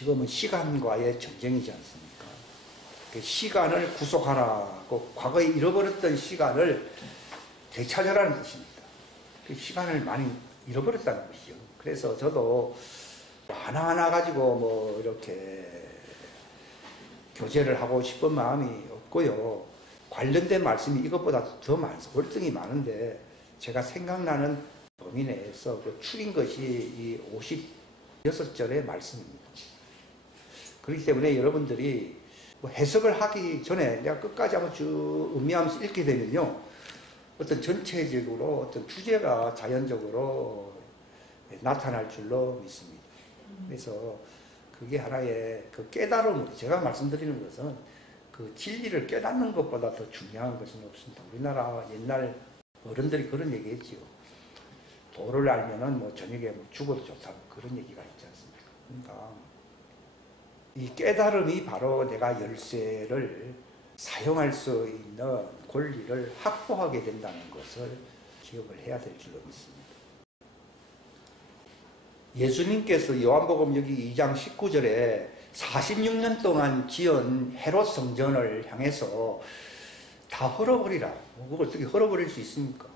지금은 시간과의 전쟁이지 않습니까? 그 시간을 구속하라고 과거에 잃어버렸던 시간을 되찾으라는 뜻입니다. 그 시간을 많이 잃어버렸다는 것이죠. 그래서 저도 하나하나 가지고 뭐 이렇게 교제를 하고 싶은 마음이 없고요. 관련된 말씀이 이것보다 더 많습니다. 월등히 많은데 제가 생각나는 범위 내에서 추린 것이 이 56절의 말씀입니다. 그렇기 때문에 여러분들이 뭐 해석을 하기 전에 내가 끝까지 한번 쭉 음미하면서 읽게 되면요. 어떤 전체적으로 어떤 주제가 자연적으로 나타날 줄로 믿습니다. 그래서 그게 하나의 그 깨달음으로 제가 말씀드리는 것은 그 진리를 깨닫는 것보다 더 중요한 것은 없습니다. 우리나라 옛날 어른들이 그런 얘기 했지요. 도를 알면은 뭐 저녁에 뭐 죽어도 좋다. 그런 얘기가 있지 않습니까? 그러니까 이 깨달음이 바로 내가 열쇠를 사용할 수 있는 권리를 확보하게 된다는 것을 기억을 해야 될 줄로 믿습니다. 예수님께서 요한복음 여기 2장 19절에 46년 동안 지은 헤롯 성전을 향해서 다 헐어버리라. 그걸 어떻게 헐어버릴 수 있습니까?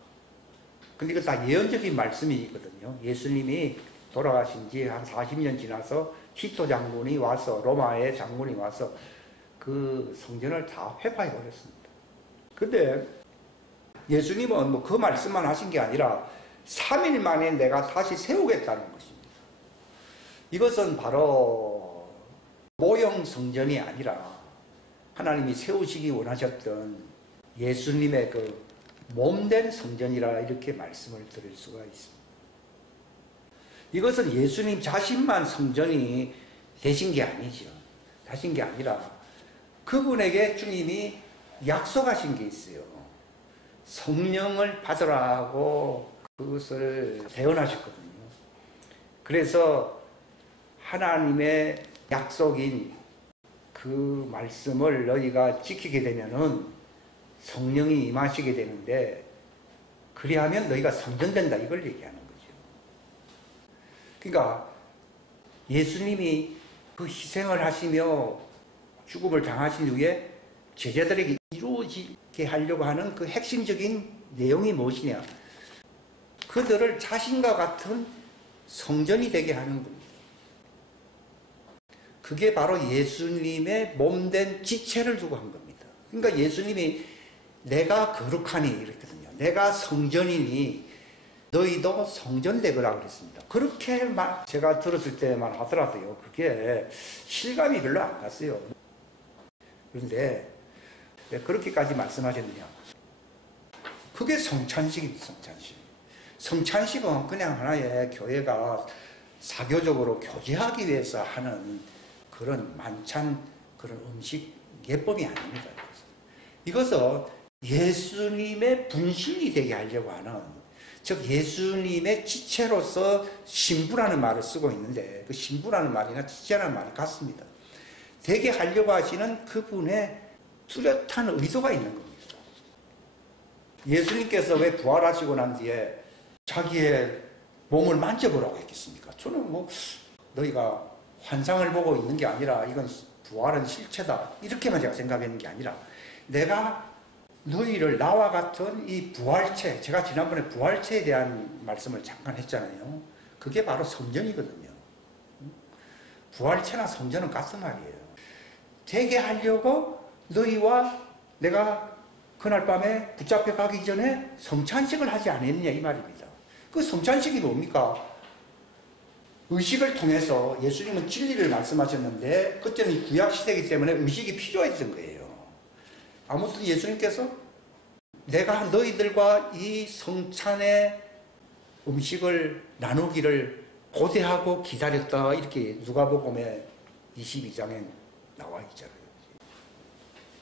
근데 이거 다 예언적인 말씀이거든요. 예수님이 돌아가신 지 한 40년 지나서 티토 장군이 와서, 로마의 장군이 와서 그 성전을 다 회파해 버렸습니다. 근데 예수님은 뭐 그 말씀만 하신 게 아니라 3일 만에 내가 다시 세우겠다는 것입니다. 이것은 바로 모형 성전이 아니라 하나님이 세우시기 원하셨던 예수님의 그 몸된 성전이라 이렇게 말씀을 드릴 수가 있습니다. 이것은 예수님 자신만 성전이 되신 게 아니죠. 되신 게 아니라 그분에게 주님이 약속하신 게 있어요. 성령을 받으라고 그것을 대언하셨거든요. 그래서 하나님의 약속인 그 말씀을 너희가 지키게 되면은 성령이 임하시게 되는데, 그리하면 너희가 성전된다, 이걸 얘기하는 거죠. 그러니까 예수님이 그 희생을 하시며 죽음을 당하신 후에 제자들에게 이루어지게 하려고 하는 그 핵심적인 내용이 무엇이냐? 그들을 자신과 같은 성전이 되게 하는 겁니다. 그게 바로 예수님의 몸된 지체를 두고 한 겁니다. 그러니까 예수님이 내가 거룩하니 이랬거든요. 내가 성전이니 너희도 성전 되거라 그랬습니다. 그렇게 제가 들었을 때만 하더라도요, 그게 실감이 별로 안 갔어요. 그런데 왜 그렇게까지 말씀하셨느냐? 그게 성찬식입니다. 성찬식. 성찬식은 그냥 하나의 교회가 사교적으로 교제하기 위해서 하는 그런 만찬, 그런 음식 예법이 아닙니다. 이것은 예수님의 분신이 되게 하려고 하는, 즉 예수님의 지체로서 신부라는 말을 쓰고 있는데, 그 신부라는 말이나 지체라는 말이 같습니다. 되게 하려고 하시는 그분의 뚜렷한 의도가 있는 겁니다. 예수님께서 왜 부활하시고 난 뒤에 자기의 몸을 만져보라고 했겠습니까? 저는 뭐 너희가 환상을 보고 있는 게 아니라 이건 부활은 실체다, 이렇게만 제가 생각하는 게 아니라, 내가 너희를 나와 같은 이 부활체, 제가 지난번에 부활체에 대한 말씀을 잠깐 했잖아요. 그게 바로 성전이거든요. 부활체나 성전은 같은 말이에요. 되게 하려고 너희와 내가 그날 밤에 붙잡혀 가기 전에 성찬식을 하지 않았느냐, 이 말입니다. 그 성찬식이 뭡니까? 의식을 통해서 예수님은 진리를 말씀하셨는데, 그때는 구약시대이기 때문에 의식이 필요했던 거예요. 아무튼 예수님께서 내가 너희들과 이 성찬의 음식을 나누기를 고대하고 기다렸다, 이렇게 누가복음의 22장에 나와 있잖아요.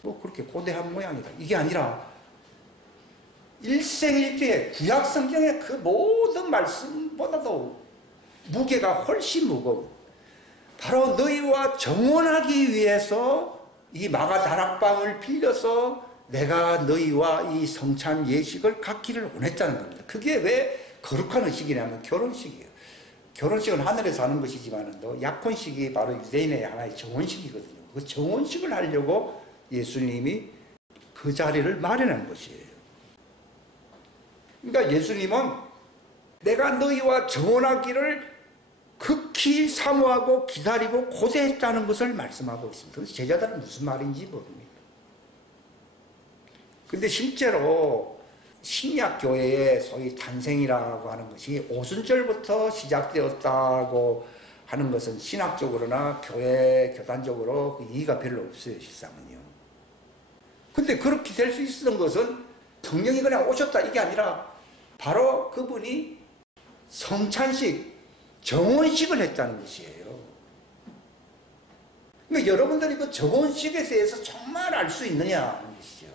뭐 그렇게 고대한 모양이다, 이게 아니라 일생일대의 구약 성경의 그 모든 말씀보다도 무게가 훨씬 무거운, 바로 너희와 정원하기 위해서 이 마가 다락방을 빌려서 내가 너희와 이 성찬 예식을 갖기를 원했다는 겁니다. 그게 왜 거룩한 의식이냐면 결혼식이에요. 결혼식은 하늘에서 하는 것이지만 약혼식이 바로 유대인의 하나의 정혼식이거든요. 그 정혼식을 하려고 예수님이 그 자리를 마련한 것이에요. 그러니까 예수님은 내가 너희와 정혼하기를 극히 사모하고 기다리고 고대했다는 것을 말씀하고 있습니다. 그래서 제자들은 무슨 말인지 모릅니다. 근데 실제로 신약교회의 소위 탄생이라고 하는 것이 오순절부터 시작되었다고 하는 것은 신학적으로나 교회 교단적으로 그 이의가 별로 없어요, 실상은요. 근데 그렇게 될 수 있었던 것은 성령이 그냥 오셨다 이게 아니라 바로 그분이 성찬식, 정혼식을 했다는 것이에요. 그러니까 여러분들이 그 정혼식에 대해서 정말 알 수 있느냐 하는 것이죠.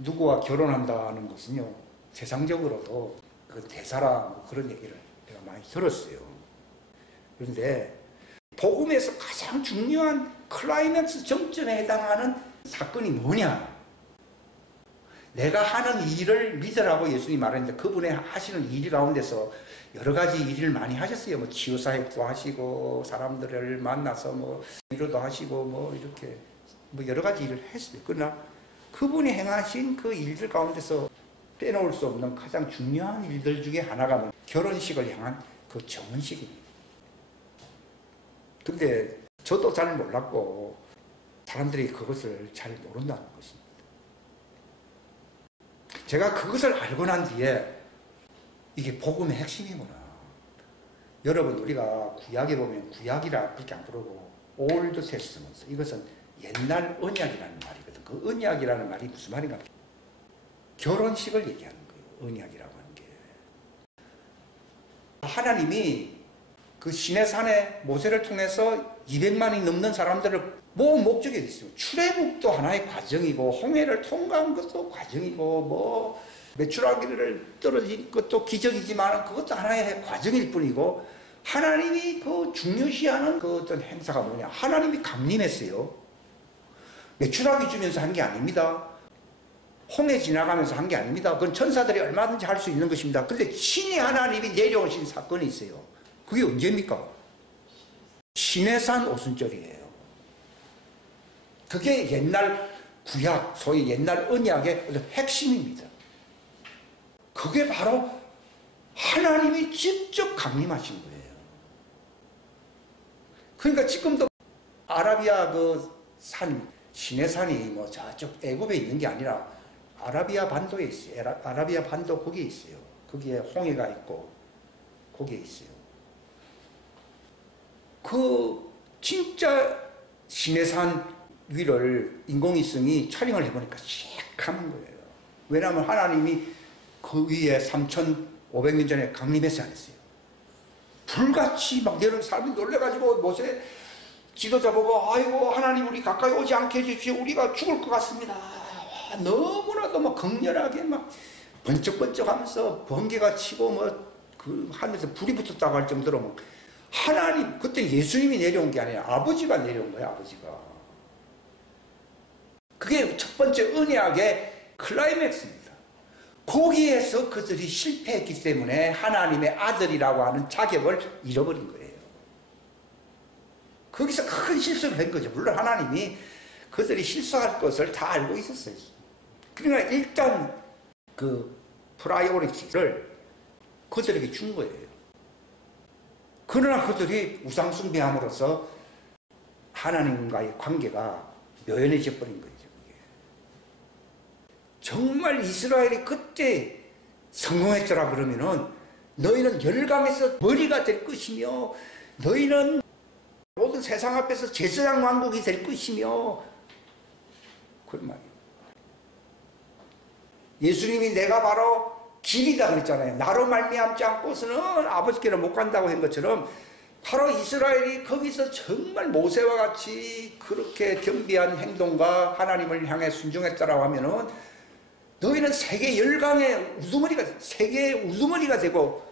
누구와 결혼한다는 것은요, 세상적으로도 그 대사라 뭐 그런 얘기를 제가 많이 들었어요. 그런데 복음에서 가장 중요한 클라이맥스 정점에 해당하는 사건이 뭐냐? 내가 하는 일을 믿으라고 예수님이 말했는데 그분의 하시는 일 가운데서 여러 가지 일을 많이 하셨어요. 뭐 치유사역도 하시고 사람들을 만나서 뭐 위로도 하시고 뭐 이렇게 뭐 여러 가지 일을 했어요. 그러나 그분이 행하신 그 일들 가운데서 빼놓을 수 없는 가장 중요한 일들 중에 하나가 결혼식을 향한 그 정혼식입니다. 근데 저도 잘 몰랐고 사람들이 그것을 잘 모른다는 것입니다. 제가 그것을 알고 난 뒤에 이게 복음의 핵심이구나. 여러분 우리가 구약에 보면 구약이라 그렇게 안 부르고 올드 테스트먼트, 이것은 옛날 언약이라는 말이거든. 그 언약이라는 말이 무슨 말인가? 결혼식을 얘기하는 거예요. 언약이라고 하는 게. 하나님이 그 시내산에 모세를 통해서 200만이 넘는 사람들을 모은 목적이 있어요. 출애굽도 하나의 과정이고 홍해를 통과한 것도 과정이고 뭐 메추라기를 떨어진 것도 기적이지만 그것도 하나의 과정일 뿐이고, 하나님이 그 중요시하는 그 어떤 행사가 뭐냐? 하나님이 강림했어요. 메추라기 주면서 한 게 아닙니다. 홍해 지나가면서 한 게 아닙니다. 그건 천사들이 얼마든지 할 수 있는 것입니다. 그런데 신이 하나님이 내려오신 사건이 있어요. 그게 언제입니까? 시내산 오순절이에요. 그게 옛날 구약, 소위 옛날 언약의 핵심입니다. 그게 바로 하나님이 직접 강림하신 거예요. 그러니까 지금도 아라비아 그 산, 시내산이 뭐 저쪽 애굽에 있는 게 아니라 아라비아 반도에 있어요. 아라비아 반도 거기에 있어요. 거기에 홍해가 있고 거기에 있어요. 그 진짜 시내산 위를 인공위성이 촬영을 해보니까 시커먼 거예요. 왜냐하면 하나님이 그 위에 3,500년 전에 강림했어요, 안 했어요? 불같이 막 내려오는 사람이 놀래가지고 모세 지도자 보고 아이고 하나님 우리 가까이 오지 않게 해주십시오. 우리가 죽을 것 같습니다. 와, 너무나도 막 극렬하게 막 번쩍번쩍 하면서 번개가 치고 뭐 그 하늘에서 불이 붙었다고 할 정도로 뭐 하나님, 그때 예수님이 내려온 게 아니라 아버지가 내려온 거예요, 아버지가. 그게 첫 번째 언약의 클라이맥스입니다. 거기에서 그들이 실패했기 때문에 하나님의 아들이라고 하는 자격을 잃어버린 거예요. 거기서 큰 실수를 한 거죠. 물론 하나님이 그들이 실수할 것을 다 알고 있었어요. 그러나 일단 그 프라이오리티를 그들에게 준 거예요. 그러나 그들이 우상숭배함으로써 하나님과의 관계가 묘연해져 버린 거죠. 그게. 정말 이스라엘이 그때 성공했더라 그러면은 너희는 열강에서 머리가 될 것이며 너희는 모든 세상 앞에서 제사장 왕국이 될 것이며 그런 말이에요. 예수님이 내가 바로 길이다 그랬잖아요. 나로 말미암지 않고서는 아버지께로 못 간다고 한 것처럼 바로 이스라엘이 거기서 정말 모세와 같이 그렇게 겸비한 행동과 하나님을 향해 순종했다라고 하면은 너희는 세계 열강의 우두머리가, 세계의 우두머리가 되고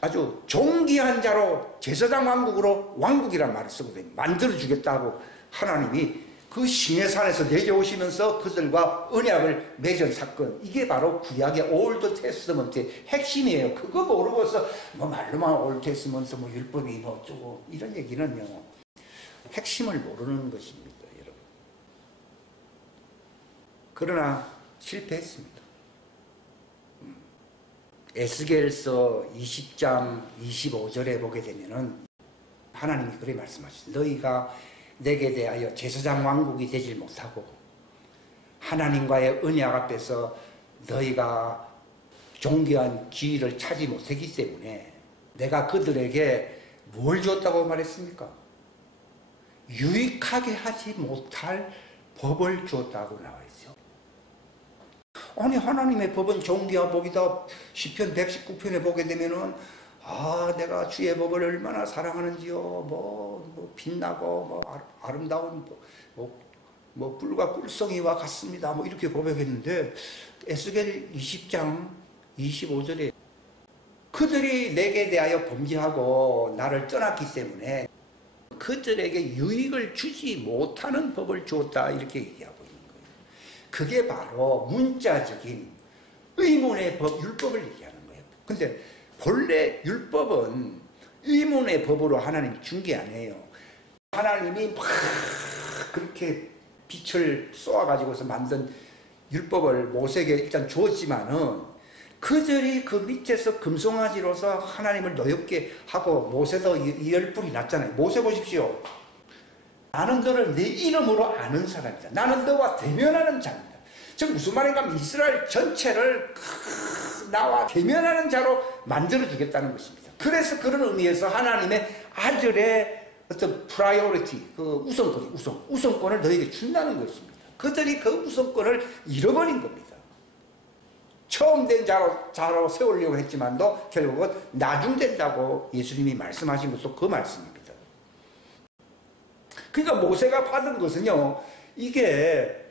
아주 존귀한 자로 제사장 왕국으로 왕국이란 말을 쓰거든요. 만들어주겠다고 하나님이 그 시내산에서 내려오시면서 그들과 언약을 맺은 사건, 이게 바로 구약의 올드 테스트먼트의 핵심이에요. 그거 모르고서 뭐 말로만 올드 테스트먼트 뭐 율법이 뭐 어쩌고 이런 얘기는요, 핵심을 모르는 것입니다, 여러분. 그러나 실패했습니다. 에스겔서 20장 25절에 보게 되면은 하나님이 그렇게 말씀하시죠. 너희가 내게 대하여 제사장 왕국이 되질 못하고 하나님과의 언약 앞에서 너희가 존귀한 지위를 차지 못하기 때문에 내가 그들에게 뭘 줬다고 말했습니까? 유익하게 하지 못할 법을 줬다고 나와 있어요. 아니, 하나님의 법은 존귀한 법이다. 시편 119편에 보게 되면은 내가 주의 법을 얼마나 사랑하는지요. 뭐 빛나고 뭐 아름다운 뭐 뿔과 꿀성이와 같습니다. 뭐 이렇게 고백했는데 에스겔 20장 25절에 그들이 내게 대하여 범죄하고 나를 떠났기 때문에 그들에게 유익을 주지 못하는 법을 주었다, 이렇게 얘기하고 있는 거예요. 그게 바로 문자적인 의문의 법, 율법을 얘기하는 거예요. 근데 본래 율법은 의문의 법으로 하나님이 준 게 아니에요. 하나님이 막 그렇게 빛을 쏘아가지고서 만든 율법을 모세에게 일단 주었지만은 그들이 그 밑에서 금송아지로서 하나님을 노엽게 하고 모세도 이 열불이 났잖아요. 모세 보십시오. 나는 너를 내 이름으로 아는 사람이다. 나는 너와 대면하는 자입니다. 즉 무슨 말인가 하면 이스라엘 전체를 나와 대면하는 자로 만들어주겠다는 것입니다. 그래서 그런 의미에서 하나님의 아들의 어떤 프라이오리티, 그 우선권을 너에게 준다는 것입니다. 그들이 그 우선권을 잃어버린 겁니다. 처음 된 자로 세우려고 했지만도 결국은 나중된다고 예수님이 말씀하신 것도 그 말씀입니다. 그러니까 모세가 받은 것은요, 이게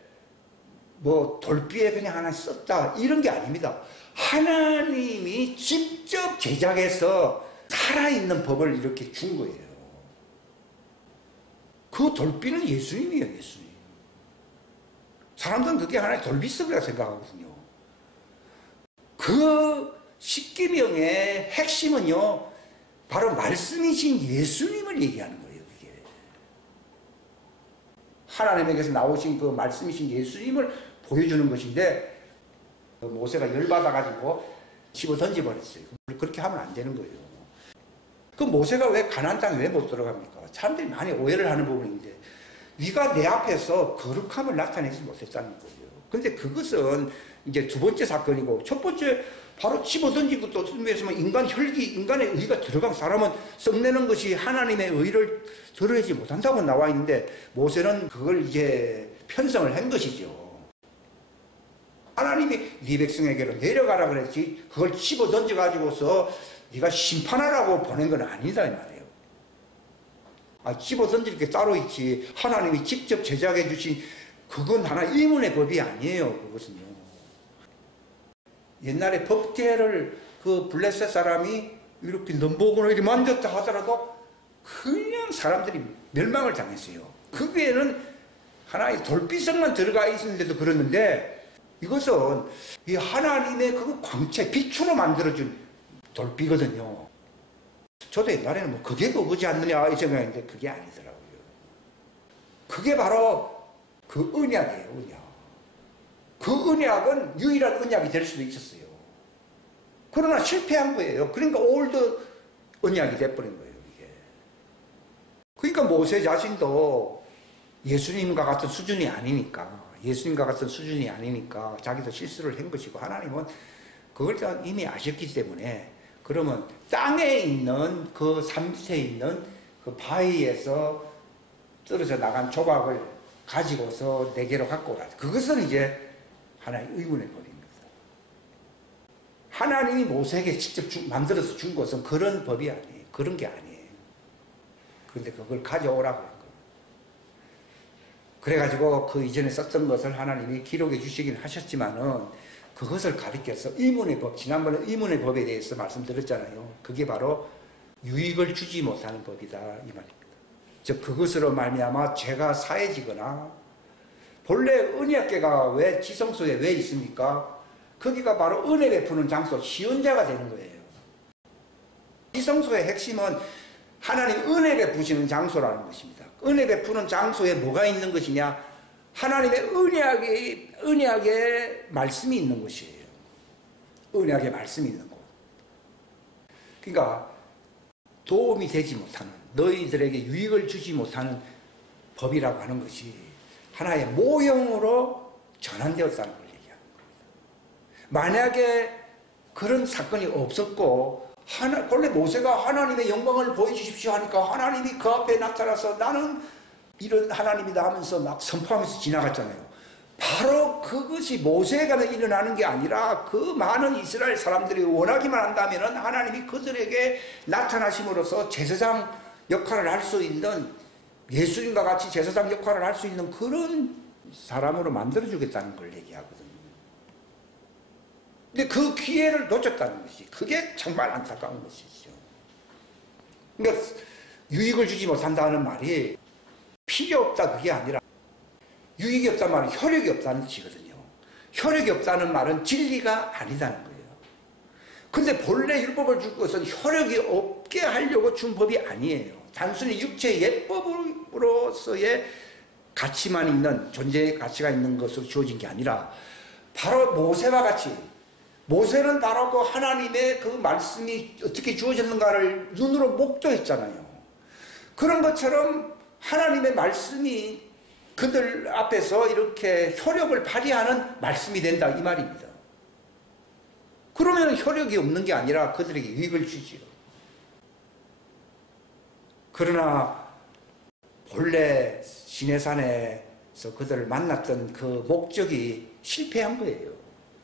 뭐 돌비에 그냥 하나 썼다 이런 게 아닙니다. 하나님이 직접 제작해서 살아있는 법을 이렇게 준 거예요. 그 돌비는 예수님이에요, 예수님. 사람들은 그게 하나의 돌비석이라고 생각하거든요. 그 십계명의 핵심은요, 바로 말씀이신 예수님을 얘기하는 거예요. 그게 하나님에게서 나오신 그 말씀이신 예수님을 보여주는 것인데, 모세가 열받아가지고 집어 던져버렸어요. 그렇게 하면 안 되는 거예요. 그 모세가 왜 가나안 땅에 왜 못 들어갑니까? 사람들이 많이 오해를 하는 부분인데, 네가 내 앞에서 거룩함을 나타내지 못했다는 거예요. 근데 그것은 이제 두 번째 사건이고, 첫 번째 바로 집어 던지고 또 말씀에 인간 혈기, 인간의 의가 들어간 사람은 썩내는 것이 하나님의 의를 드러내지 못한다고 나와 있는데, 모세는 그걸 이제 편성을 한 것이죠. 하나님이 네 백성에게로 내려가라 그랬지, 그걸 집어 던져가지고서 네가 심판하라고 보낸 건 아니다 이 말이에요. 집어 던질 게 따로 있지, 하나님이 직접 제작해 주신 그건 하나 의문의 법이 아니에요. 그것은요. 옛날에 법계를 그 블레셋 사람이 이렇게 넘보고는 이렇게 만졌다 하더라도 그냥 사람들이 멸망을 당했어요. 거기에는 하나의 돌비석만 들어가 있었는데도 그랬는데, 이것은 이 하나님의 그 광채, 빛으로 만들어준 돌비거든요. 저도 옛날에는 뭐 그게 그거지 않느냐 이 생각했는데 그게 아니더라고요. 그게 바로 그 언약이에요, 언약. 그 언약은 유일한 언약이 될 수도 있었어요. 그러나 실패한 거예요. 그러니까 올드 언약이 돼버린 거예요, 이게. 그러니까 모세 자신도 예수님과 같은 수준이 아니니까, 자기도 실수를 한 것이고, 하나님은 그걸 이미 아셨기 때문에, 그러면 땅에 있는 그 산 밑에 있는 그 바위에서 떨어져 나간 조각을 가지고서 내게로 갖고 오라. 그것은 이제 하나의 의문의 법입니다. 하나님이 모세에게 직접 만들어서 준 것은 그런 법이 아니에요. 그런 게 아니에요. 그런데 그걸 가져오라고 한 거예요. 그래가지고 그 이전에 썼던 것을 하나님이 기록해 주시긴 하셨지만은, 그것을 가리켜서 의문의 법, 지난번에 의문의 법에 대해서 말씀드렸잖아요. 그게 바로 유익을 주지 못하는 법이다 이 말입니다. 즉 그것으로 말미암아 죄가 사해지거나 본래 언약궤가 왜 지성소에 왜 있습니까? 거기가 바로 은혜 베푸는 장소, 시언자가 되는 거예요. 지성소의 핵심은 하나님 은혜 베푸시는 장소라는 것입니다. 은혜 베푸는 장소에 뭐가 있는 것이냐? 하나님의 언약의 말씀이 있는 것이에요. 언약의 말씀이 있는 곳. 그러니까 도움이 되지 못하는, 너희들에게 유익을 주지 못하는 법이라고 하는 것이 하나의 모형으로 전환되었다는 걸 얘기하는 겁니다. 만약에 그런 사건이 없었고 본래 모세가 하나님의 영광을 보여주십시오 하니까 하나님이 그 앞에 나타나서 나는 이런 하나님이다 하면서 막 선포하면서 지나갔잖아요. 바로 그것이 모세가 일어나는 게 아니라 그 많은 이스라엘 사람들이 원하기만 한다면 하나님이 그들에게 나타나심으로써 제사장 역할을 할 수 있는, 예수님과 같이 제사장 역할을 할 수 있는 그런 사람으로 만들어주겠다는 걸 얘기하거든요. 근데 그 기회를 놓쳤다는 것이, 그게 정말 안타까운 것이죠. 그러니까 유익을 주지 못한다는 말이 필요 없다 그게 아니라 유익이 없다는 말은 효력이 없다는 뜻이거든요. 효력이 없다는 말은 진리가 아니다는 거예요. 근데 본래 율법을 줄 것은 효력이 없게 하려고 준 법이 아니에요. 단순히 육체의 예법으로서의 가치만 있는, 존재의 가치가 있는 것으로 주어진 게 아니라 바로 모세와 같이, 모세는 바로 그 하나님의 그 말씀이 어떻게 주어졌는가를 눈으로 목도했잖아요. 그런 것처럼 하나님의 말씀이 그들 앞에서 이렇게 효력을 발휘하는 말씀이 된다 이 말입니다. 그러면 효력이 없는 게 아니라 그들에게 유익을 주지요. 그러나 본래 시내산에서 그들을 만났던 그 목적이 실패한 거예요.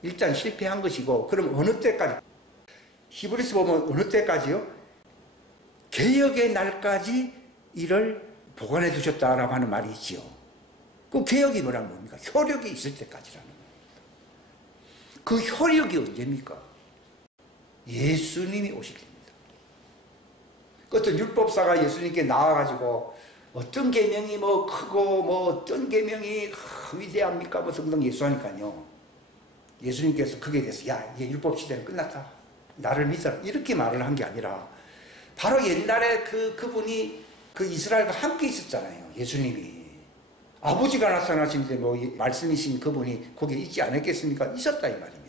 일단 실패한 것이고, 그럼 어느 때까지? 히브리서 보면 어느 때까지요? 개역의 날까지 이를 보관해 두셨다라고 하는 말이 있지요. 그 개역이 뭐란 뭡니까? 효력이 있을 때까지라는 겁니다. 그 효력이 언제입니까? 예수님이 오실 때입니다. 어떤 율법사가 예수님께 나와가지고 어떤 계명이 뭐 크고 뭐 어떤 계명이 위대합니까? 뭐 등등 예수하니까요. 예수님께서 그게 대해서 야, 이제 율법 시대는 끝났다. 나를 믿어라. 이렇게 말을 한 게 아니라 바로 옛날에 그분이 그 이스라엘과 함께 있었잖아요. 예수님이. 아버지가 나타나시는데 뭐 말씀이신 그분이 거기에 있지 않았겠습니까? 있었다 이 말입니다.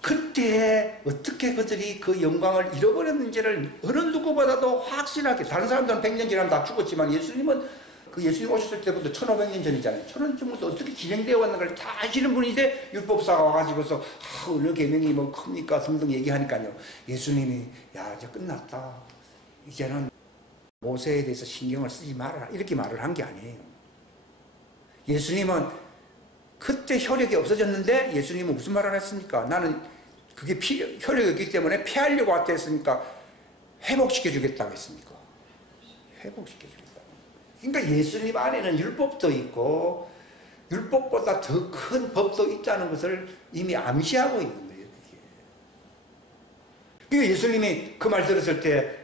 그때 어떻게 그들이 그 영광을 잃어버렸는지를 어느 누구보다도 확실하게, 다른 사람들은 100년 지나면 다 죽었지만 예수님은 그 예수님 오셨을 때부터 1500년 전이잖아요. 1500년 전부터 어떻게 진행되어 왔는가를 다 아시는 분인데 율법사가 와가지고서 어느 계명이 뭐 큽니까 등등 얘기하니까요. 예수님이 야 이제 끝났다. 이제는 모세에 대해서 신경을 쓰지 말아라. 이렇게 말을 한 게 아니에요. 예수님은 그때 효력이 없어졌는데 예수님은 무슨 말을 했습니까? 나는 그게 효력이 없기 때문에 피하려고 왔다 했으니까 회복시켜 주겠다고 했습니까? 회복시켜 주겠다. 그러니까 예수님 안에는 율법도 있고 율법보다 더 큰 법도 있다는 것을 이미 암시하고 있는 거예요. 그러니까 예수님이 그 말 들었을 때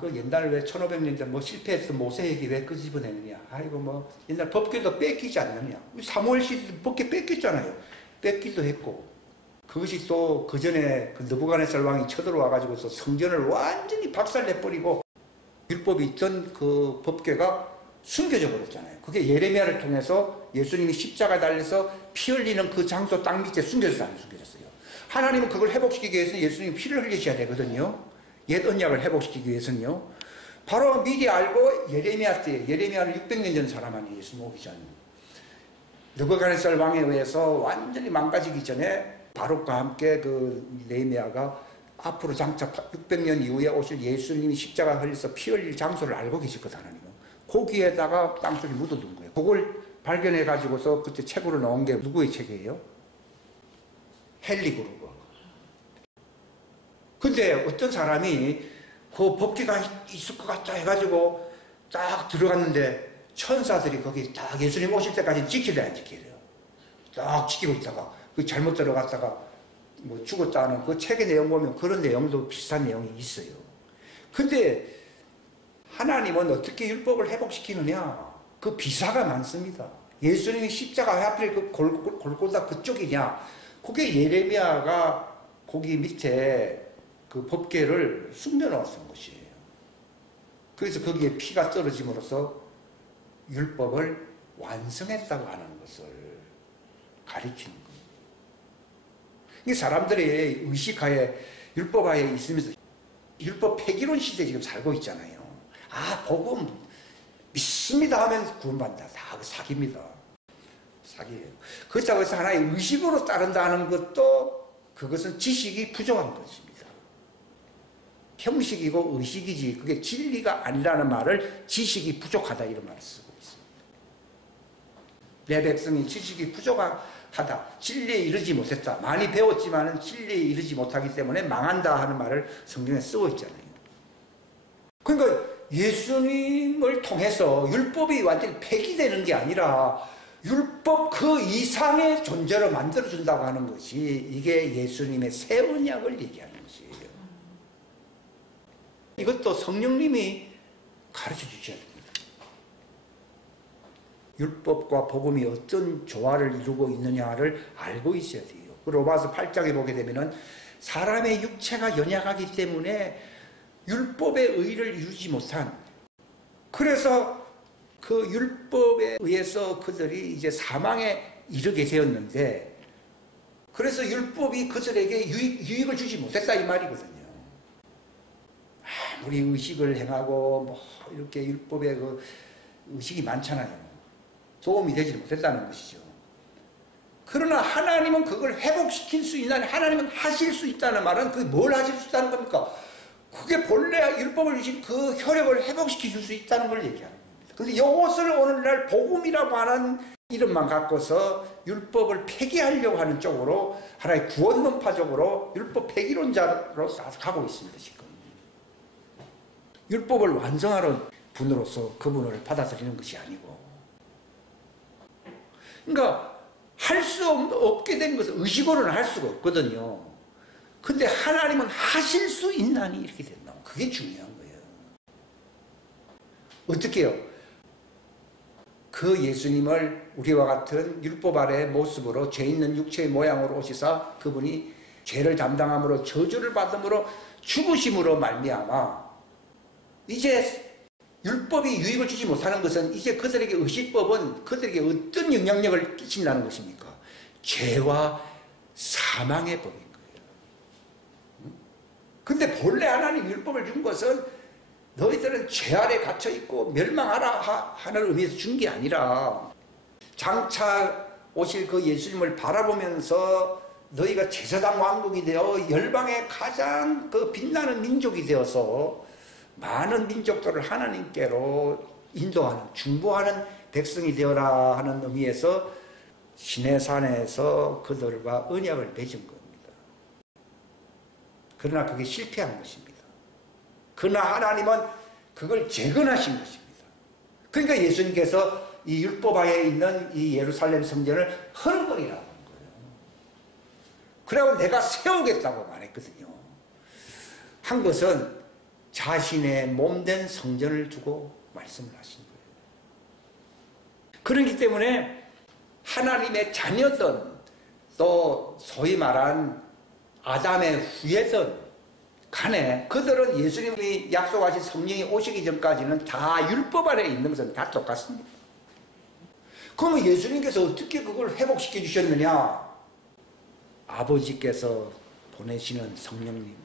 그 옛날 왜 1500년 전 뭐 실패했던 모세 얘기 왜 끄집어내느냐. 아이고 뭐 옛날 법궤도 뺏기지 않느냐. 사무엘 시대도 법궤 뺏겼잖아요. 뺏기도 했고 그것이 또 그 전에 그 느부갓네살 왕이 쳐들어와가지고서 성전을 완전히 박살내버리고 율법이 있던 그 법궤가 숨겨져 버렸잖아요. 그게 예레미야를 통해서 예수님이 십자가 달려서 피 흘리는 그 장소 땅 밑에 숨겨졌어요. 안 숨겨졌어요. 하나님은 그걸 회복시키기 위해서는 예수님이 피를 흘리셔야 되거든요. 옛 언약을 회복시키기 위해서는요. 바로 미리 알고 예레미야 때, 예레미야는 600년 전 사람 아니에요. 예수님 오기 전. 느부갓네살 왕에 의해서 완전히 망가지기 전에 바룩과 함께 그 예레미야가 앞으로 장차 600년 이후에 오실 예수님이 십자가 흘려서 피 흘릴 장소를 알고 계셨거든 하나님은. 거기에다가 땅속에 묻어둔 거예요. 그걸 발견해 가지고서 그때 책으로 나온 게 누구의 책이에요? 헨리 그루거. 근데 어떤 사람이 그 법궤가 있을 것 같다 해가지고 딱 들어갔는데 천사들이 거기 딱 예수님 오실 때까지 지키려 안 지키래요. 딱 지키고 있다가 그 잘못 들어갔다가 뭐 죽었다는 그 책의 내용 보면 그런 내용도 비슷한 내용이 있어요. 근데 하나님은 어떻게 율법을 회복시키느냐? 그 비사가 많습니다. 예수님이 십자가 왜 하필 그 골고다 그쪽이냐? 그게 예레미야가 거기 밑에 그 법궤를 숨겨놓았던 것이에요. 그래서 거기에 피가 떨어짐으로써 율법을 완성했다고 하는 것을 가리키는 거예요. 이 사람들이 의식하에 율법하에 있으면서 율법 폐기론 시대에 지금 살고 있잖아요. 아, 복음 믿습니다 하면 구원받는다. 다 사기입니다. 사기예요. 그렇다고 해서 하나의 의식으로 따른다는 것도 그것은 지식이 부족한 것입니다. 형식이고 의식이지 그게 진리가 아니라는 말을 지식이 부족하다 이런 말을 쓰고 있습니다. 내 백성이 지식이 부족하다. 진리에 이르지 못했다. 많이 배웠지만 진리에 이르지 못하기 때문에 망한다 하는 말을 성경에 쓰고 있잖아요. 그러니까 예수님을 통해서 율법이 완전히 폐기되는 게 아니라 율법 그 이상의 존재로 만들어준다고 하는 것이 이게 예수님의 새 언약을 얘기하는 것이에요. 이것도 성령님이 가르쳐 주셔야 됩니다. 율법과 복음이 어떤 조화를 이루고 있느냐를 알고 있어야 돼요. 로마서 8장에 보게 되면은 사람의 육체가 연약하기 때문에 율법의 의를 이루지 못한, 그래서 그 율법에 의해서 그들이 이제 사망에 이르게 되었는데, 그래서 율법이 그들에게 유익을 주지 못했다 이 말이거든요. 아무리 의식을 행하고 뭐 이렇게 율법의 그 의식이 많잖아요. 도움이 되지 못했다는 것이죠. 그러나 하나님은 그걸 회복시킬 수 있는, 하나님은 하실 수 있다는 말은 그게 뭘 하실 수 있다는 겁니까? 그게 본래 율법을 주신 그 효력을 회복시킬 수 있다는 걸 얘기하는 겁니다. 그런데 이것을 오늘날 복음이라고 하는 이름만 갖고서 율법을 폐기하려고 하는 쪽으로, 하나의 구원론파적으로 율법 폐기론자로 가고 있습니다. 지금 율법을 완성하는 분으로서 그분을 받아들이는 것이 아니고, 그러니까 할 수 없게 된 것은 의식으로는 할 수가 없거든요. 근데 하나님은 하실 수 있나니 이렇게 된다. 그게 중요한 거예요. 어떻게 해요? 그 예수님을 우리와 같은 율법 아래의 모습으로 죄 있는 육체의 모양으로 오시사 그분이 죄를 담당함으로 저주를 받음으로 죽으심으로 말미암아 이제 율법이 유익을 주지 못하는 것은 이제 그들에게 의식법은 그들에게 어떤 영향력을 끼친다는 것입니까? 죄와 사망의 법인 거예요. 근데 본래 하나님 율법을 준 것은 너희들은 죄 아래 갇혀 있고 멸망하라 하는 의미에서 준 게 아니라, 장차 오실 그 예수님을 바라보면서 너희가 제사장 왕국이 되어 열방의 가장 그 빛나는 민족이 되어서 많은 민족들을 하나님께로 인도하는, 중보하는 백성이 되어라 하는 의미에서 시내산에서 그들과 언약을 맺은 겁니다. 그러나 그게 실패한 것입니다. 그러나 하나님은 그걸 재건하신 것입니다. 그러니까 예수님께서 이 율법하에 있는 이 예루살렘 성전을 헐거리라고 한 거예요. 그래고 내가 세우겠다고 말했거든요. 한 것은 자신의 몸된 성전을 두고 말씀을 하신 거예요. 그렇기 때문에 하나님의 자녀든 또 소위 말한 아담의 후예든 간에 그들은 예수님이 약속하신 성령이 오시기 전까지는 다 율법 아래에 있는 것은 다 똑같습니다. 그러면 예수님께서 어떻게 그걸 회복시켜 주셨느냐? 아버지께서 보내시는 성령님,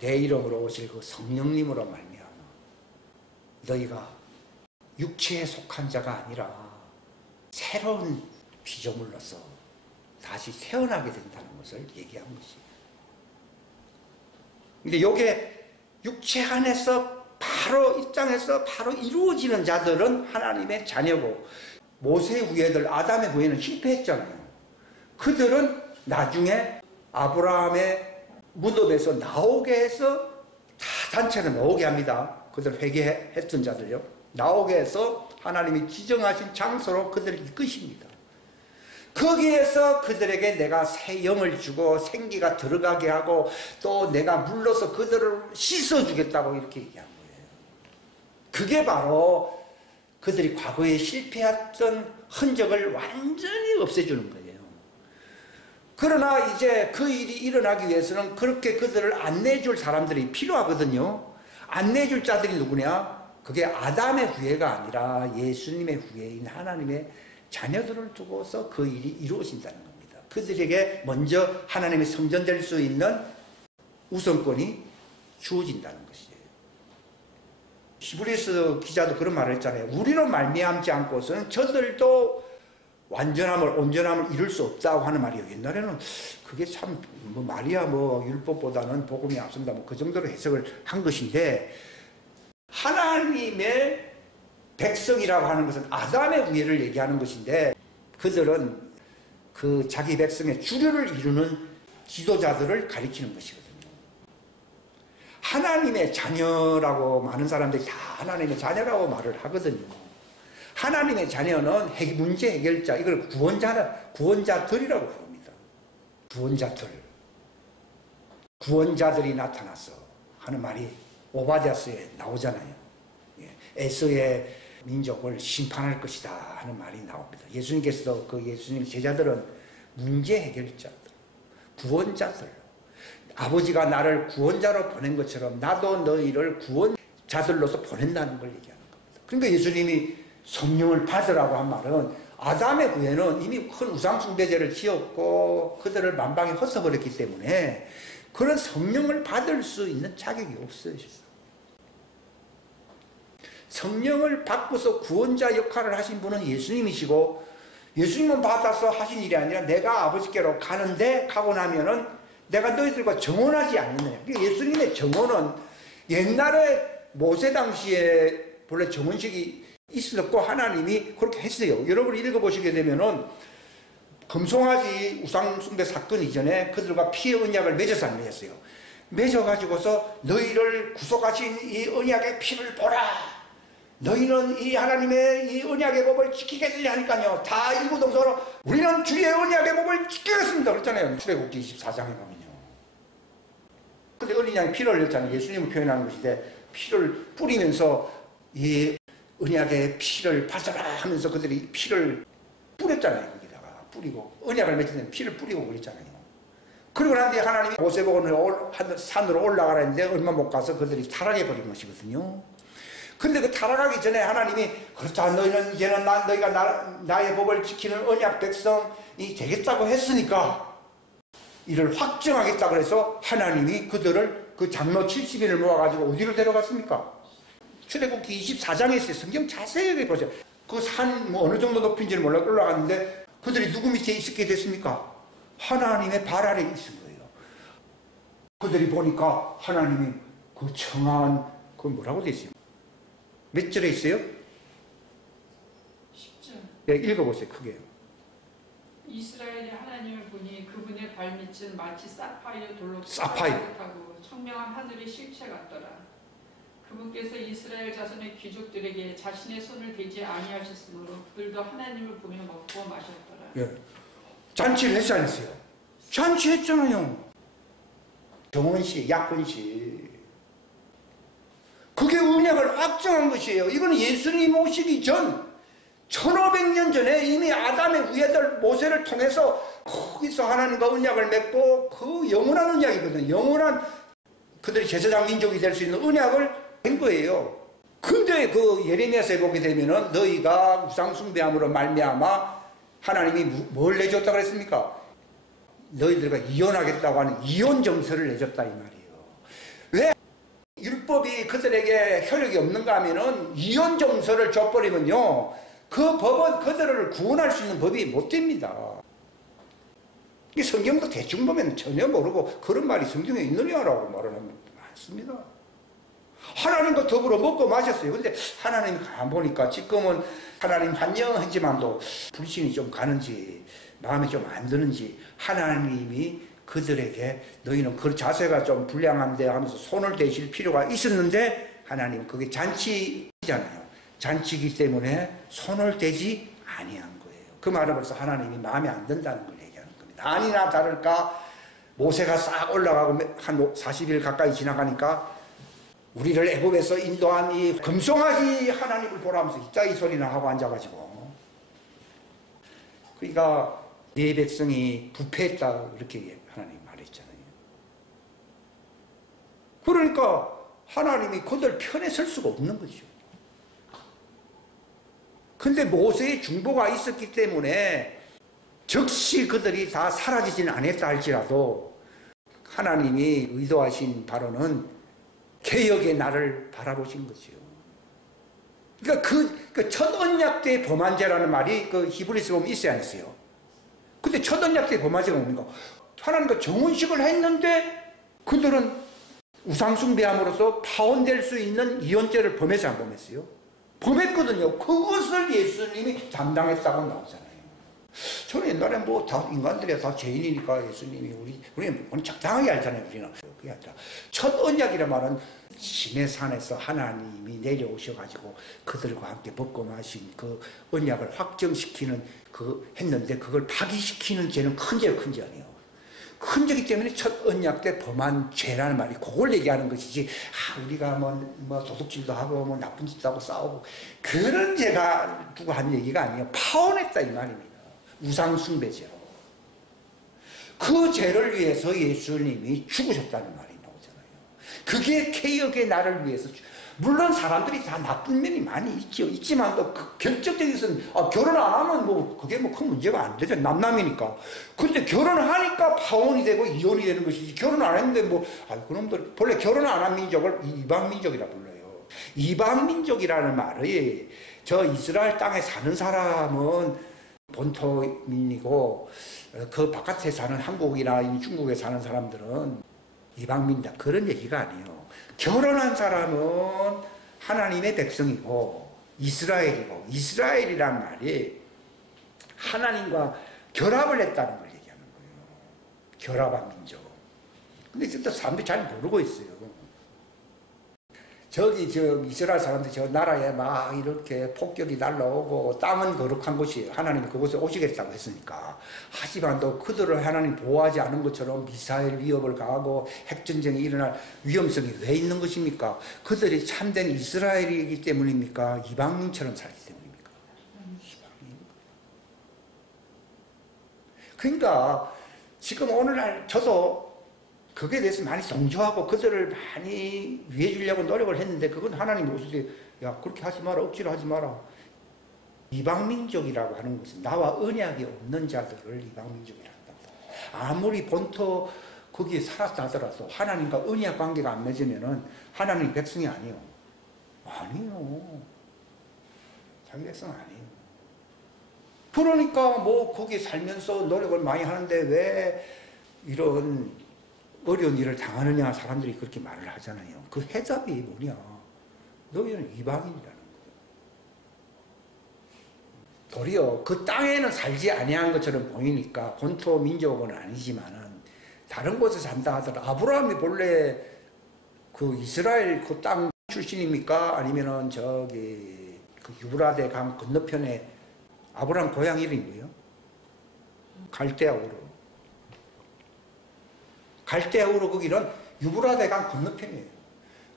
내 이름으로 오실 그 성령님으로 말미암아 너희가 육체에 속한 자가 아니라 새로운 피조물로서 다시 태어나게 된다는 것을 얘기한 것이에요. 근데 이게 육체 안에서 바로 이 땅에서 바로 이루어지는 자들은 하나님의 자녀고, 모세의 후예들, 아담의 후예는 실패했잖아요. 그들은 나중에 아브라함의 무덤에서 나오게 해서 다 단체로 나오게 합니다. 그들 회개했던 자들요. 나오게 해서 하나님이 지정하신 장소로 그들을 이끄십니다. 거기에서 그들에게 내가 새 영을 주고 생기가 들어가게 하고 또 내가 물러서 그들을 씻어주겠다고 이렇게 얘기한 거예요. 그게 바로 그들이 과거에 실패했던 흔적을 완전히 없애주는 거예요. 그러나 이제 그 일이 일어나기 위해서는 그렇게 그들을 안내해줄 사람들이 필요하거든요. 안내해줄 자들이 누구냐? 그게 아담의 후예가 아니라 예수님의 후예인 하나님의 자녀들을 두고서 그 일이 이루어진다는 겁니다. 그들에게 먼저 하나님의 성전될 수 있는 우선권이 주어진다는 것이에요. 히브리서 기자도 그런 말을 했잖아요. 우리로 말미암지 않고서는 저들도 완전함을 온전함을 이룰 수 없다고 하는 말이에요. 옛날에는 그게 참 말이야 율법보다는 복음이 앞선다 그 정도로 해석을 한 것인데, 하나님의 백성이라고 하는 것은 아담의 후예를 얘기하는 것인데, 그들은 그 자기 백성의 주류를 이루는 지도자들을 가리키는 것이거든요. 하나님의 자녀라고 많은 사람들이 다 하나님의 자녀라고 말을 하거든요. 하나님의 자녀는 문제 해결자, 이걸 구원자들이라고 부릅니다. 구원자들이 나타나서 하는 말이 오바댜서에 나오잖아요. 에서의 민족을 심판할 것이다 하는 말이 나옵니다. 예수님께서도 그 예수님 제자들은 문제 해결자들, 구원자들, 아버지가 나를 구원자로 보낸 것처럼 나도 너희를 구원자들로서 보낸다는 걸 얘기하는 겁니다. 그러니까 예수님이 성령을 받으라고 한 말은, 아담의 후예는 이미 큰 우상 숭배제를 지었고 그들을 만방에 헛어버렸기 때문에 그런 성령을 받을 수 있는 자격이 없어요. 성령을 받고서 구원자 역할을 하신 분은 예수님이시고, 예수님은 받아서 하신 일이 아니라 내가 아버지께로 가고 나면은 내가 너희들과 정혼하지 않느냐. 예수님의 정혼은 옛날에 모세 당시에 본래 정혼식이 있었고 하나님이 그렇게 했어요. 여러분이 읽어보시게 되면은 금송아지 우상숭배 사건 이전에 그들과 피의 언약을 맺어서 안 맺었어요. 맺어가지고서 너희를 구속하신 이 언약의 피를 보라. 너희는 이 하나님의 이 언약의 법을 지키겠느냐 하니까요. 다 일구동성으로 우리는 주의 언약의 법을 지키겠습니다 그랬잖아요. 출애굽기 24장에 보면요. 근데 어린 양이 피를 흘렸잖아요. 예수님을 표현하는 것인데, 피를 뿌리면서 이 언약의 피를 받아라 하면서 그들이 피를 뿌렸잖아요. 거기다가 뿌리고 언약을 맺을 때는 피를 뿌리고 그랬잖아요. 그리고 난 뒤에 하나님이 모세보고 산으로 올라가라 했는데 얼마 못 가서 그들이 타락해버린 것이거든요. 근데 그 타락하기 전에 하나님이 그렇다, 너희는 이제는 너희가 나의 법을 지키는 언약 백성이 되겠다고 했으니까 이를 확정하겠다고 해서 하나님이 그들을 그 장로 70인을 모아가지고 어디로 데려갔습니까? 출애굽기 24장에 성경 자세하게 보세요. 그 산 어느 정도 높인지는 몰라 올라갔는데 그들이 누구 밑에 있게 됐습니까? 하나님의 발 아래에 있은 거예요. 그들이 보니까 하나님이 그 청한 그 뭐라고 되어 있어요? 몇 절에 있어요? 10절. 네, 읽어보세요. 크게요. 이스라엘이 하나님을 보니 그분의 발밑은 마치 사파이어 돌로 사파이어 하고 청명한 하늘의 실체 같더라. 그분께서 이스라엘 자손의 귀족들에게 자신의 손을 대지 아니하셨으므로 그들도 하나님을 보며 먹고 마셨더라. 예. 잔치를 했지 않았어요? 잔치했잖아요. 정원식, 약혼식. 그게 언약을 확정한 것이에요. 이거는 예수님 오시기 전 1500년 전에 이미 아담의 후예들 모세를 통해서 거기서 하나님과 언약을 맺고 그 영원한 언약이거든요. 영원한 그들이 제사장 민족이 될 수 있는 언약을 된 거예요. 근데 그 예레미야서에 보게 되면은 너희가 우상 숭배함으로 말미암아 하나님이 뭘 내줬다 그랬습니까? 너희들과 이혼하겠다고 하는 이혼 정서를 내줬다 이 말이에요. 왜? 율법이 그들에게 효력이 없는가 하면은 이혼 정서를 줘버리면요, 그 법은 그들을 구원할 수 있는 법이 못 됩니다. 이 성경도 대충 보면 전혀 모르고 그런 말이 성경에 있느냐라고 말을 하면 많습니다. 하나님과 더불어 먹고 마셨어요. 근데 하나님이 가만 보니까 지금은 하나님 환영하지만도 불신이 좀 가는지 마음이 좀 안 드는지 하나님이 그들에게 너희는 그 자세가 좀 불량한데 하면서 손을 대실 필요가 있었는데, 하나님 그게 잔치잖아요. 잔치이기 때문에 손을 대지 아니한 거예요. 그 말은 벌써 하나님이 마음에 안 든다는 걸 얘기하는 겁니다. 아니나 다를까 모세가 싹 올라가고 한 40일 가까이 지나가니까 우리를 애굽에서 인도한 이 금송아지 하나님을 보라면서 이따 이 소리나 하고 앉아가지고, 그러니까 네 백성이 부패했다 이렇게 하나님 말했잖아요. 그러니까 하나님이 그들 편에 설 수가 없는 거죠. 근데 모세의 중보가 있었기 때문에 즉시 그들이 다 사라지지는 않았다 할지라도 하나님이 의도하신 바로는 개혁의 날을 바라보신 거죠. 그러니까 그 첫 언약 때 범한 죄라는 말이 그 히브리서 보면 있어야 안 있어요. 근데 첫 언약 때 범한 죄가 뭡니까? 하나님과 정혼식을 했는데 그들은 우상숭배함으로써 파혼될 수 있는 이혼죄를 범했어요, 안 범했어요? 범했거든요. 그것을 예수님이 담당했다고 나오잖아요. 저는 옛날에 뭐 다 인간들이 다 죄인이니까 예수님이 우리는 적당하게 알잖아요. 우리는 그게 아니라 첫 언약이라 말은 시내산에서 하나님이 내려오셔가지고 그들과 함께 먹고 마신 그 언약을 확정시키는 했는데 그걸 파기시키는 죄는 큰 죄예요, 큰 죄 아니에요. 큰 죄이기 때문에 첫 언약 때 범한 죄라는 말이 그걸 얘기하는 것이지, 우리가 뭐 도둑질도 하고 뭐 나쁜 짓도 하고 싸우고 그런 죄가 두고 한 얘기가 아니에요. 파혼했다 이 말입니다. 우상숭배죄로. 그 죄를 위해서 예수님이 죽으셨다는 말이 나오잖아요. 그게 개혁의 날을 위해서. 물론 사람들이 다 나쁜 면이 많이 있죠. 있지만 또 결정적인 것은 결혼 안 하면 뭐 그게 뭐 큰 문제가 안 되죠. 남남이니까. 근데 결혼하니까 파혼이 되고 이혼이 되는 것이지, 결혼 안 했는데 뭐 그놈들 본래 결혼 안 한 민족을 이방 민족이라 불러요. 이방 민족이라는 말이 저 이스라엘 땅에 사는 사람은 본토민이고 그 바깥에 사는 한국이나 중국에 사는 사람들은 이방민이다 그런 얘기가 아니에요. 결혼한 사람은 하나님의 백성이고 이스라엘이고, 이스라엘이란 말이 하나님과 결합을 했다는 걸 얘기하는 거예요. 결합한 민족. 근데 진짜 사람들이 잘 모르고 있어요. 저기 이스라엘 사람들이 저 나라에 막 이렇게 폭격이 날라오고 땅은 거룩한 곳이에요. 하나님이 그곳에 오시겠다고 했으니까. 하지만 또 그들을 하나님 보호하지 않은 것처럼 미사일 위협을 가하고 핵전쟁이 일어날 위험성이 왜 있는 것입니까? 그들이 참된 이스라엘이기 때문입니까? 이방인처럼 살기 때문입니까? 이방인. 그러니까 지금 오늘날 저도 그게 대해서 많이 동조하고 그들을 많이 위해 주려고 노력을 했는데, 그건 하나님이 오실 때 야 그렇게 하지 마라, 억지로 하지 마라. 이방민족이라고 하는 것은 나와 언약이 없는 자들을 이방민족이라 한다. 아무리 본토 거기에 살았다 하더라도 하나님과 언약 관계가 안 맺으면은 하나님 백성이 아니에요. 아니에요. 자기 백성 아니에요. 그러니까 뭐 거기에 살면서 노력을 많이 하는데 왜 이런 어려운 일을 당하느냐 사람들이 그렇게 말을 하잖아요. 그 해답이 뭐냐? 너희는 이방인이라는 거예요. 도리어 그 땅에는 살지 아니한 것처럼 보이니까 본토 민족은 아니지만은 다른 곳에 산다 하더라도 아브라함이 본래 그 이스라엘 그 땅 출신입니까? 아니면은 저기 그 유브라데 강 건너편에 아브라함 고향 이름이 뭐예요? 갈대아 우르. 갈대아 우르 거기는 유브라데 강 건너편이에요.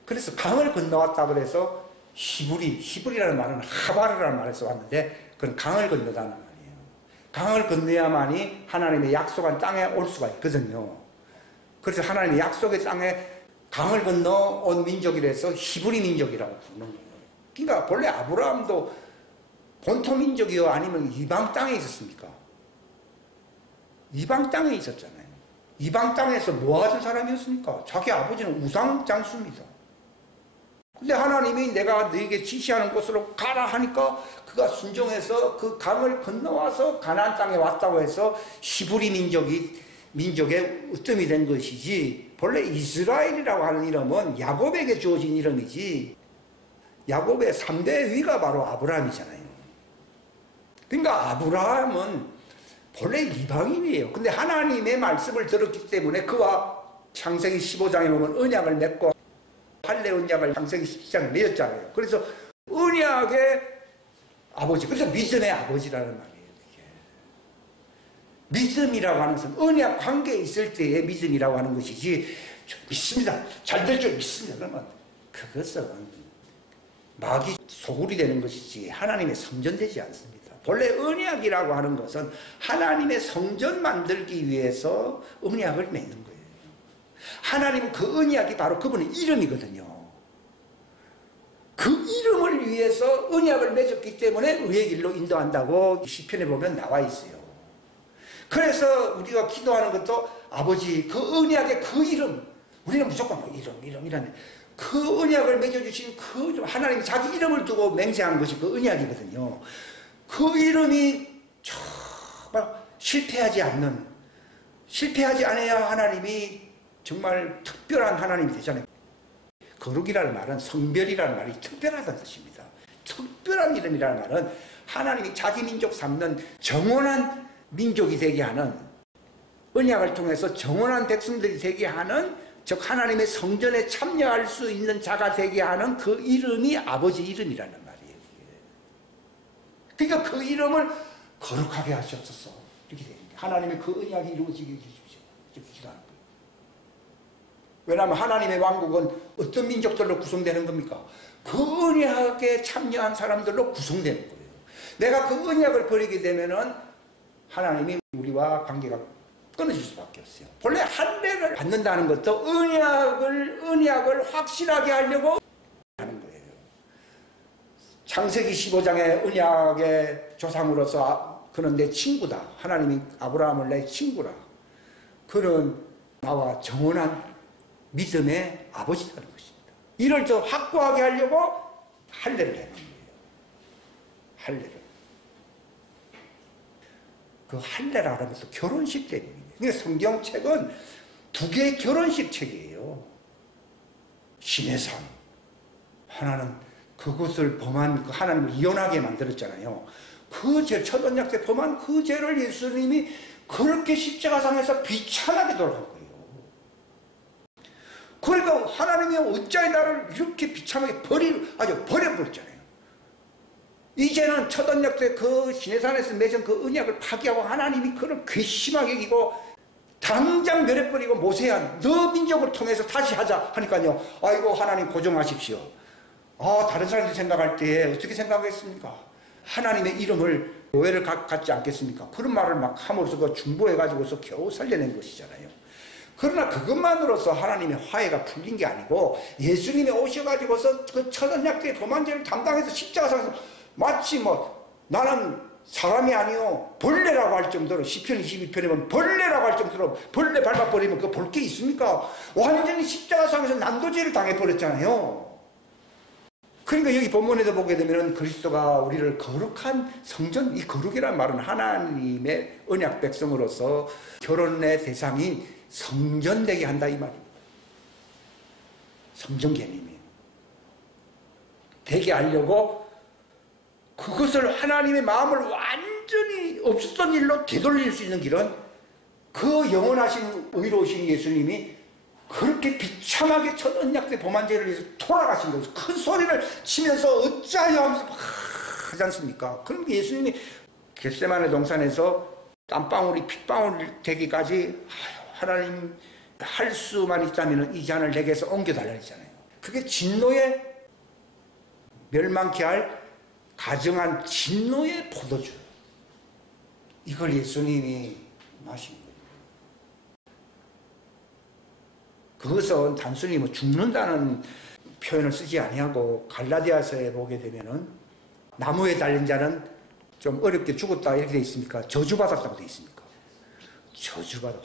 그래서 강을 건너왔다 그래서 히브리라는 말은 하바르라는 말에서 왔는데 그건 강을 건너다는 말이에요. 강을 건너야만이 하나님의 약속한 땅에 올 수가 있거든요. 그래서 하나님의 약속의 땅에 강을 건너 온 민족이라서 히브리 민족이라고 부르는 거예요. 그러니까 본래 아브라함도 본토 민족이요 아니면 이방 땅에 있었습니까? 이방 땅에 있었잖아요. 이방 땅에서 뭐 하던 사람이었습니까? 자기 아버지는 우상 장수입니다. 근데 하나님이 내가 너에게 지시하는 곳으로 가라 하니까 그가 순종해서 그 강을 건너와서 가나안 땅에 왔다고 해서 히브리 민족의 으뜸이 된 것이지, 본래 이스라엘이라고 하는 이름은 야곱에게 주어진 이름이지, 야곱의 3대 위가 바로 아브라함이잖아요. 그러니까 아브라함은 본래 이방인이에요. 근데 하나님의 말씀을 들었기 때문에 그와 창세기 15장에 보면 언약을 맺고 할례 언약을 창세기 17장에 맺었잖아요. 그래서 언약의 아버지, 그래서 믿음의 아버지라는 말이에요. 이게. 믿음이라고 하는 것은 언약 관계에 있을 때의 믿음이라고 하는 것이지, 믿습니다, 잘 될 줄 믿습니다 그러면 그것은 마귀 소굴이 되는 것이지 하나님의 성전되지 않습니다. 본래 언약이라고 하는 것은 하나님의 성전 만들기 위해서 언약을 맺는 거예요. 하나님은 그 언약이 바로 그분의 이름이거든요. 그 이름을 위해서 언약을 맺었기 때문에 의의 길로 인도한다고 시편에 보면 나와 있어요. 그래서 우리가 기도하는 것도 아버지 그 언약의 그 이름, 우리는 무조건 뭐 이름이라는 그 언약을 맺어주신 그 이름, 하나님이 자기 이름을 두고 맹세한 것이 그 언약이거든요. 그 이름이 정말 실패하지 않아야 하나님이 정말 특별한 하나님이 되잖아요. 거룩이라는 말은 성별이라는 말이 특별하다는 뜻입니다. 특별한 이름이라는 말은 하나님이 자기 민족 삼는 정원한 민족이 되게 하는, 언약을 통해서 정원한 백성들이 되게 하는, 즉 하나님의 성전에 참여할 수 있는 자가 되게 하는 그 이름이 아버지 이름이라는 말이에요. 그러니까 그 이름을 거룩하게 하시옵소서 이렇게 되는 거예요. 하나님의 그 언약이 이루어지게 해주십시오. 이렇게 기도하는 거예요. 왜냐하면 하나님의 왕국은 어떤 민족들로 구성되는 겁니까? 그 언약에 참여한 사람들로 구성되는 거예요. 내가 그 언약을 버리게 되면은 하나님이 우리와 관계가 끊어질 수밖에 없어요. 본래 할례를 받는다는 것도 언약을 확실하게 하려고 하는 거예요. 창세기 15장의 언약의 조상으로서 그는 내 친구다. 하나님이 아브라함을 내 친구라. 그는 나와 정원한 믿음의 아버지라는 것입니다. 이를 더 확고하게 하려고 할례를 해놓은 거예요. 할례를. 그 할례라 하면 또 결혼식 때문이에요. 그러니까 성경책은 두 개의 결혼식 책이에요. 신의 산. 하나는 그것을 범한 그 하나님을 이혼하게 만들었잖아요. 그 죄, 첫 언약 때 범한 그 죄를 예수님이 그렇게 십자가상에서 비참하게 돌아간 거예요. 그러니까 하나님이 어찌하여 나를 이렇게 비참하게 버려버렸잖아요. 이제는 첫 언약 때 그 시내산에서 맺은 그 언약을 파기하고 하나님이 그를 괘씸하게 여기고 당장 멸해버리고 모세야 너 민족을 통해서 다시 하자 하니까요. 아이고 하나님 고정하십시오. 다른 사람들이 생각할 때 어떻게 생각하겠습니까? 하나님의 이름을 오해를 갖지 않겠습니까? 그런 말을 막 함으로써 그 중보해가지고서 겨우 살려낸 것이잖아요. 그러나 그것만으로서 하나님의 화해가 풀린 게 아니고 예수님이 오셔가지고서 그 첫 언약 때 범한 죄를 담당해서 십자가상에서 마치 뭐 나는 사람이 아니요 벌레라고 할 정도로 시편 22편에 보면 벌레라고 할 정도로 벌레 밟아버리면 그거 볼 게 있습니까? 완전히 십자가상에서 난도죄를 당해버렸잖아요. 그러니까 여기 본문에도 보게 되면 그리스도가 우리를 거룩한 성전, 이 거룩이라는 말은 하나님의 언약 백성으로서 결혼의 대상인 성전되게 한다 이 말입니다. 성전 개념이에요. 되게 하려고 그것을 하나님의 마음을 완전히 없었던 일로 되돌릴 수 있는 길은 그 영원하신 의로우신 예수님이 그렇게 비참하게 첫 언약 때 범한 죄를 위해서 돌아가신 거예요. 큰 소리를 치면서 어찌하여 하면서 막 하지 않습니까? 그럼 예수님이 겟세마네 동산에서 땀방울이 핏방울 되기까지 하나님 할 수만 있다면 이 잔을 내게서 옮겨달라 했잖아요. 그게 진노의 멸망케 할 가정한 진노의 포도주. 이걸 예수님이 마신 거예요. 그것은 단순히 뭐 죽는다는 표현을 쓰지 아니하고 갈라디아서에 보게 되면은 나무에 달린 자는 좀 어렵게 죽었다 이렇게 돼 있습니까? 저주받았다고 돼 있습니까? 저주받아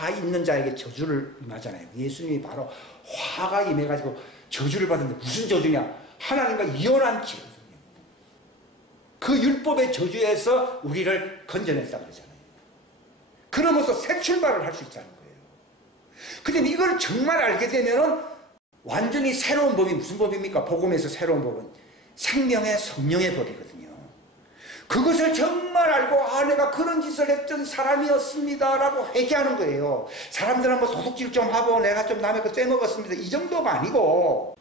화 있는 자에게 저주를 임하잖아요. 예수님이 바로 화가 임해가지고 저주를 받았는데 무슨 저주냐? 하나님과 이혼한 죄거든요. 그 율법의 저주에서 우리를 건져냈다고 그러잖아요. 그러면서 새 출발을 할 수 있다는 거예요. 근데 이걸 정말 알게 되면은 완전히 새로운 법이 무슨 법입니까? 복음에서 새로운 법은 생명의 성령의 법이거든요. 그것을 정말 알고 내가 그런 짓을 했던 사람이었습니다 라고 회개하는 거예요. 사람들은 뭐 도둑질 좀 하고 내가 좀 남의 거 떼먹었습니다 이 정도가 아니고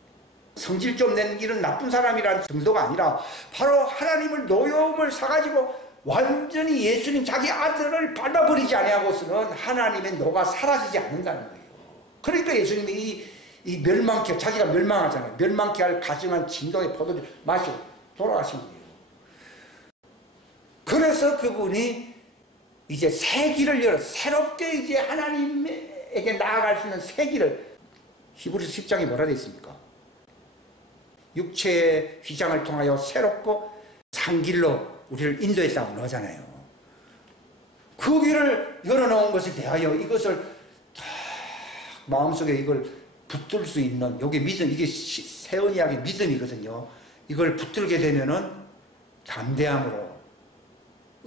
성질 좀 낸 이런 나쁜 사람이라는 정도가 아니라 바로 하나님을 노여움을 사가지고 완전히 예수님 자기 아들을 밟아버리지 아니하고서는 하나님의 노가 사라지지 않는다는 거예요. 그러니까 예수님이 이 멸망케, 자기가 멸망하잖아요. 멸망케 할 가증한 진동의 포도주 마시고 돌아가신 거예요. 그래서 그분이 이제 새 길을 열어 새롭게 이제 하나님에게 나아갈 수 있는 새 길을, 히브리서 10장에 뭐라 되어 있습니까? 육체의 휘장을 통하여 새롭고 산 길로 우리를 인도했다고 나오잖아요. 그 길을 열어놓은 것에 대하여 이것을 다 마음속에 이걸 붙들 수 있는, 요게 믿음, 이게 새 언약의 믿음이거든요. 이걸 붙들게 되면은 담대함으로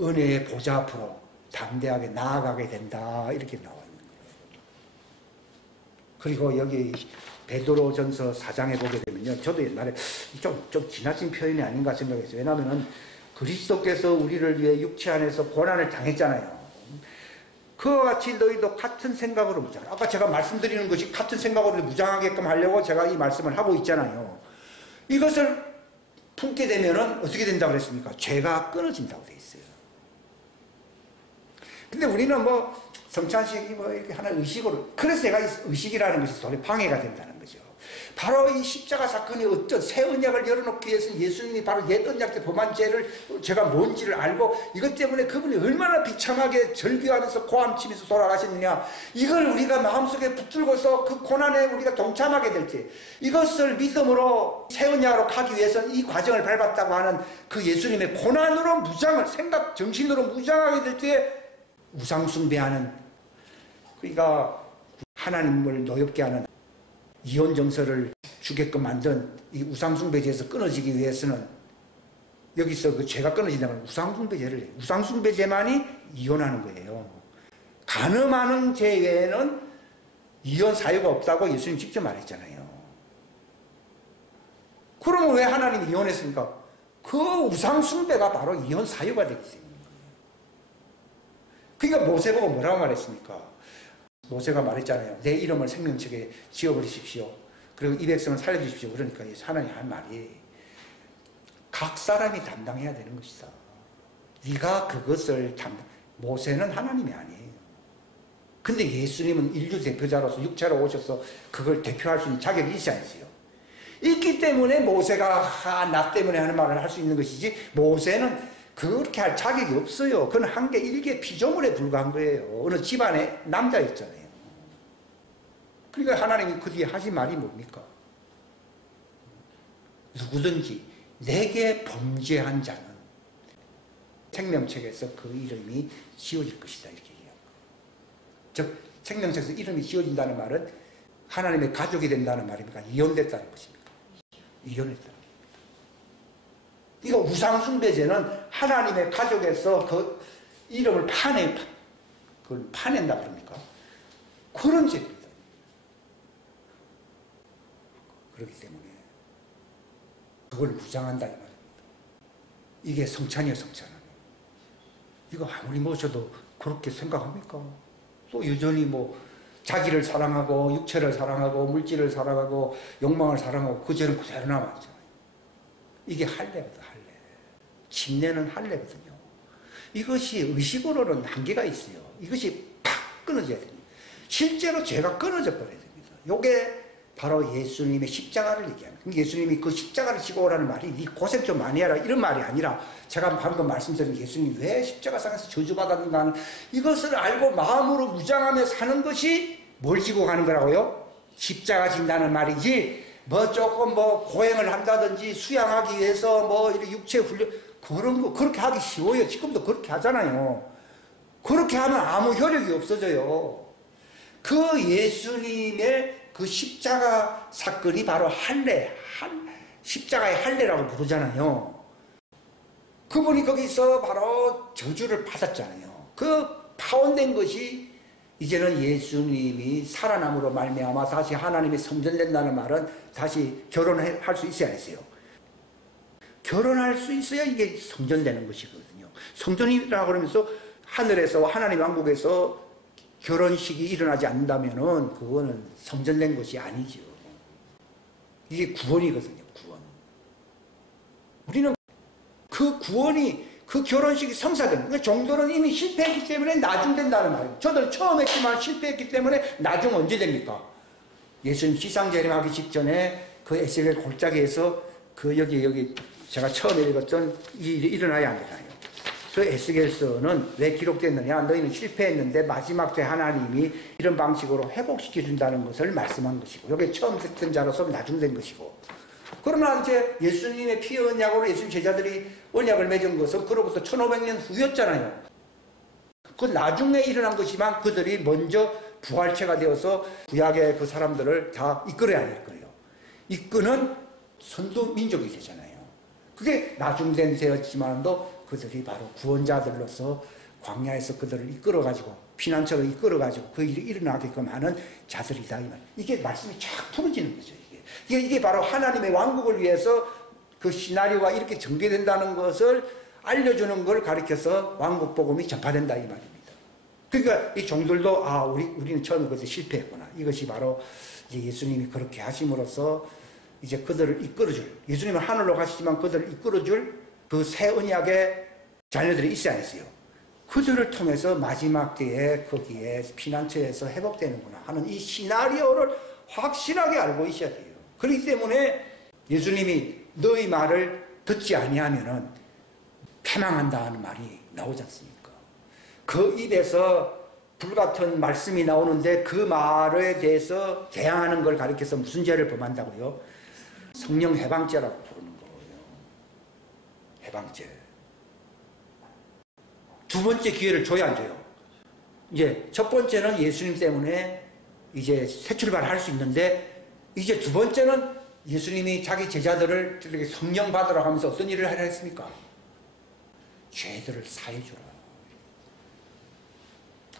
은혜의 보좌 앞으로 담대하게 나아가게 된다, 이렇게 나와 있는 거예요. 그리고 여기 베드로전서 4장에 보게 되면요, 저도 옛날에 좀 지나친 표현이 아닌가 생각했어요. 왜냐하면 그리스도께서 우리를 위해 육체 안에서 고난을 당했잖아요. 그와 같이 너희도 같은 생각으로 무장. 아까 제가 말씀드리는 것이 같은 생각으로 무장하게끔 하려고 제가 이 말씀을 하고 있잖아요. 이것을 품게 되면은 어떻게 된다고 그랬습니까? 죄가 끊어진다고 돼 있어요. 근데 우리는 뭐 성찬식이 뭐 이렇게 하나 의식으로, 그래서 제가 의식이라는 것이 돈에 방해가 된다는 거죠. 바로 이 십자가 사건이 어떤 새 언약을 열어놓기 위해서 예수님이 바로 옛 언약 때 범한 죄를 제가 뭔지를 알고 이것 때문에 그분이 얼마나 비참하게 절규하면서 고함치면서 돌아가셨느냐, 이걸 우리가 마음속에 붙들고서 그 고난에 우리가 동참하게 될 때, 이것을 믿음으로 새 언약으로 가기 위해서는 이 과정을 밟았다고 하는 그 예수님의 고난으로 무장을, 생각 정신으로 무장하게 될 때 우상숭배하는, 그러니까 하나님을 노엽게 하는 이혼 정서를 주게끔 만든 이 우상숭배제에서 끊어지기 위해서는, 여기서 그 죄가 끊어진다면 우상숭배제를 해요. 우상숭배제만이 이혼하는 거예요. 간음하는 죄 외에는 이혼 사유가 없다고 예수님 직접 말했잖아요. 그러면 왜 하나님이 이혼했습니까? 그 우상숭배가 바로 이혼 사유가 되기 때문에. 그러니까 모세 보고 뭐라고 말했습니까? 모세가 말했잖아요. 내 이름을 생명책에 지어버리십시오. 그리고 이 백성을 살려주십시오. 그러니까 하나님이 한 말이, 각 사람이 담당해야 되는 것이다. 네가 그것을 모세는 하나님이 아니에요. 근데 예수님은 인류 대표자로서 육체로 오셔서 그걸 대표할 수 있는 자격이 있지 않으세요? 있기 때문에 모세가 나 때문에 하는 말을 할 수 있는 것이지, 모세는 그렇게 할 자격이 없어요. 그건 한 개 일개 피조물에 불과한 거예요. 어느 집안의 남자였잖아요. 그러니까 하나님이 그 뒤에 하신 말이 뭡니까? 누구든지 내게 범죄한 자는 생명책에서 그 이름이 지워질 것이다, 이렇게 얘기합니다. 즉 생명책에서 이름이 지워진다는 말은 하나님의 가족이 된다는 말입니까? 이혼됐다는 것입니까? 이혼했다. 이거 우상숭배제는 하나님의 가족에서 그 이름을 그걸 파낸다 그럽니까? 그런 죄입니다. 그렇기 때문에 그걸 무장한다 이 말입니다. 이게 성찬이요, 성찬은. 이거 아무리 모셔도 그렇게 생각합니까? 또 여전히 뭐 자기를 사랑하고 육체를 사랑하고 물질을 사랑하고 욕망을 사랑하고 그 죄는 그대로 남았잖아요. 이게 할례거든, 할례. 침례는 할례거든요. 이것이 의식으로는 한계가 있어요. 이것이 팍 끊어져야 됩니다. 실제로 죄가 끊어져 버려야 됩니다. 이게 바로 예수님의 십자가를 얘기합니다. 예수님이 그 십자가를 지고 오라는 말이 네 고생 좀 많이 해라 이런 말이 아니라, 제가 방금 말씀드린 예수님이 왜 십자가상에서 저주받았는가 하는 이것을 알고 마음으로 무장하며 사는 것이 뭘 지고 가는 거라고요? 십자가 진다는 말이지, 뭐 조금 뭐 고행을 한다든지 수양하기 위해서 뭐 이렇게 육체 훈련 그런 거 그렇게 하기 쉬워요. 지금도 그렇게 하잖아요. 그렇게 하면 아무 효력이 없어져요. 그 예수님의 그 십자가 사건이 바로 할례, 십자가의 할례라고 부르잖아요. 그분이 거기서 바로 저주를 받았잖아요. 그 파혼된 것이 이제는 예수님이 살아남으로 말미암아 다시 하나님이 성전된다는 말은 다시 결혼할 수 있어야 했어요. 결혼할 수 있어야 이게 성전되는 것이거든요. 성전이라고 그러면서 하늘에서 하나님 왕국에서 결혼식이 일어나지 않는다면은 그거는 성전된 것이 아니죠. 이게 구원이거든요, 구원. 우리는 그 구원이, 그 결혼식이 성사되는, 그러니까 종들은 이미 실패했기 때문에 나중 된다는 말이에요. 저도 처음 했지만 실패했기 때문에 나중 언제 됩니까? 예수님 지상재림하기 직전에 그 에스겔 골짜기에서 그 여기 제가 처음에 읽었던 이 일이 일어나야 하잖아요. 그 에스겔서는 왜 기록됐느냐? 너희는 실패했는데 마지막 때 하나님이 이런 방식으로 회복시켜 준다는 것을 말씀한 것이고, 이게 처음 듣던 자로서 나중된 것이고, 그러나 이제 예수님의 피 언약으로 예수님 제자들이 언약을 맺은 것은 그로부터 1500년 후였잖아요. 그 나중에 일어난 것이지만 그들이 먼저 부활체가 되어서 구약의 그 사람들을 다 이끌어야 할 거예요. 이끄는 선두 민족이 되잖아요. 그게 나중된 되었지만도 그들이 바로 구원자들로서 광야에서 그들을 이끌어가지고 피난처로 이끌어가지고 그 일이 일어나게끔 하는 자들이다. 이게 말씀이 쫙 풀어지는 거죠. 이게 바로 하나님의 왕국을 위해서 그 시나리오가 이렇게 전개된다는 것을 알려주는 걸 가리켜서 왕국 복음이 전파된다 이 말입니다. 그러니까 이 종들도 우리는 처음에 그때 실패했구나. 이것이 바로 이제 예수님이 그렇게 하심으로써 이제 그들을 이끌어줄, 예수님은 하늘로 가시지만 그들을 이끌어줄 그 새 언약의 자녀들이 있어야 했어요. 그들을 통해서 마지막 때에 거기에 피난처에서 회복되는구나 하는 이 시나리오를 확실하게 알고 있어야 돼요. 그렇기 때문에 예수님이 너희 말을 듣지 아니하면은 패망한다 하는 말이 나오지 않습니까? 그 입에서 불같은 말씀이 나오는데 그 말에 대해서 대항하는 걸 가리켜서 무슨 죄를 범한다고요? 성령 해방죄라고 부르는 거예요. 해방죄. 두 번째 기회를 줘야 안 줘요. 이제 첫 번째는 예수님 때문에 이제 새 출발할 수 있는데, 이제 두 번째는 예수님이 자기 제자들을 이렇게 성령 받으라고 하면서 어떤 일을 하려 했습니까? 죄들을 사해주라.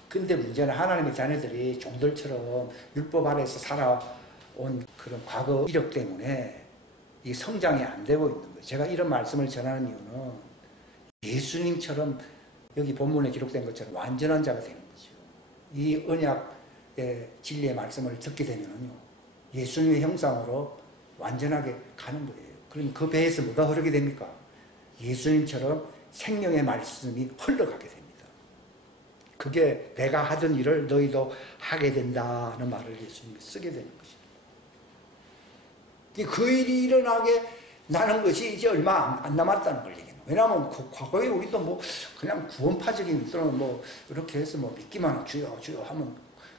근데 문제는 하나님의 자녀들이 종들처럼 율법 아래에서 살아온 그런 과거 이력 때문에 이 성장이 안 되고 있는 거예요. 제가 이런 말씀을 전하는 이유는 예수님처럼 여기 본문에 기록된 것처럼 완전한 자가 되는 거죠. 이 언약의 진리의 말씀을 듣게 되면요, 예수님의 형상으로 완전하게 가는 거예요. 그럼 그 배에서 뭐가 흐르게 됩니까? 예수님처럼 생명의 말씀이 흘러가게 됩니다. 그게 내가 하던 일을 너희도 하게 된다는 말을 예수님이 쓰게 되는 것입니다. 그 일이 일어나게 나는 것이 이제 얼마 안 남았다는 걸 얘기해요. 왜냐하면 그 과거에 우리도 뭐 그냥 구원파적인 또는 뭐 이렇게 해서 뭐 믿기만 하면 주여 주여 하면,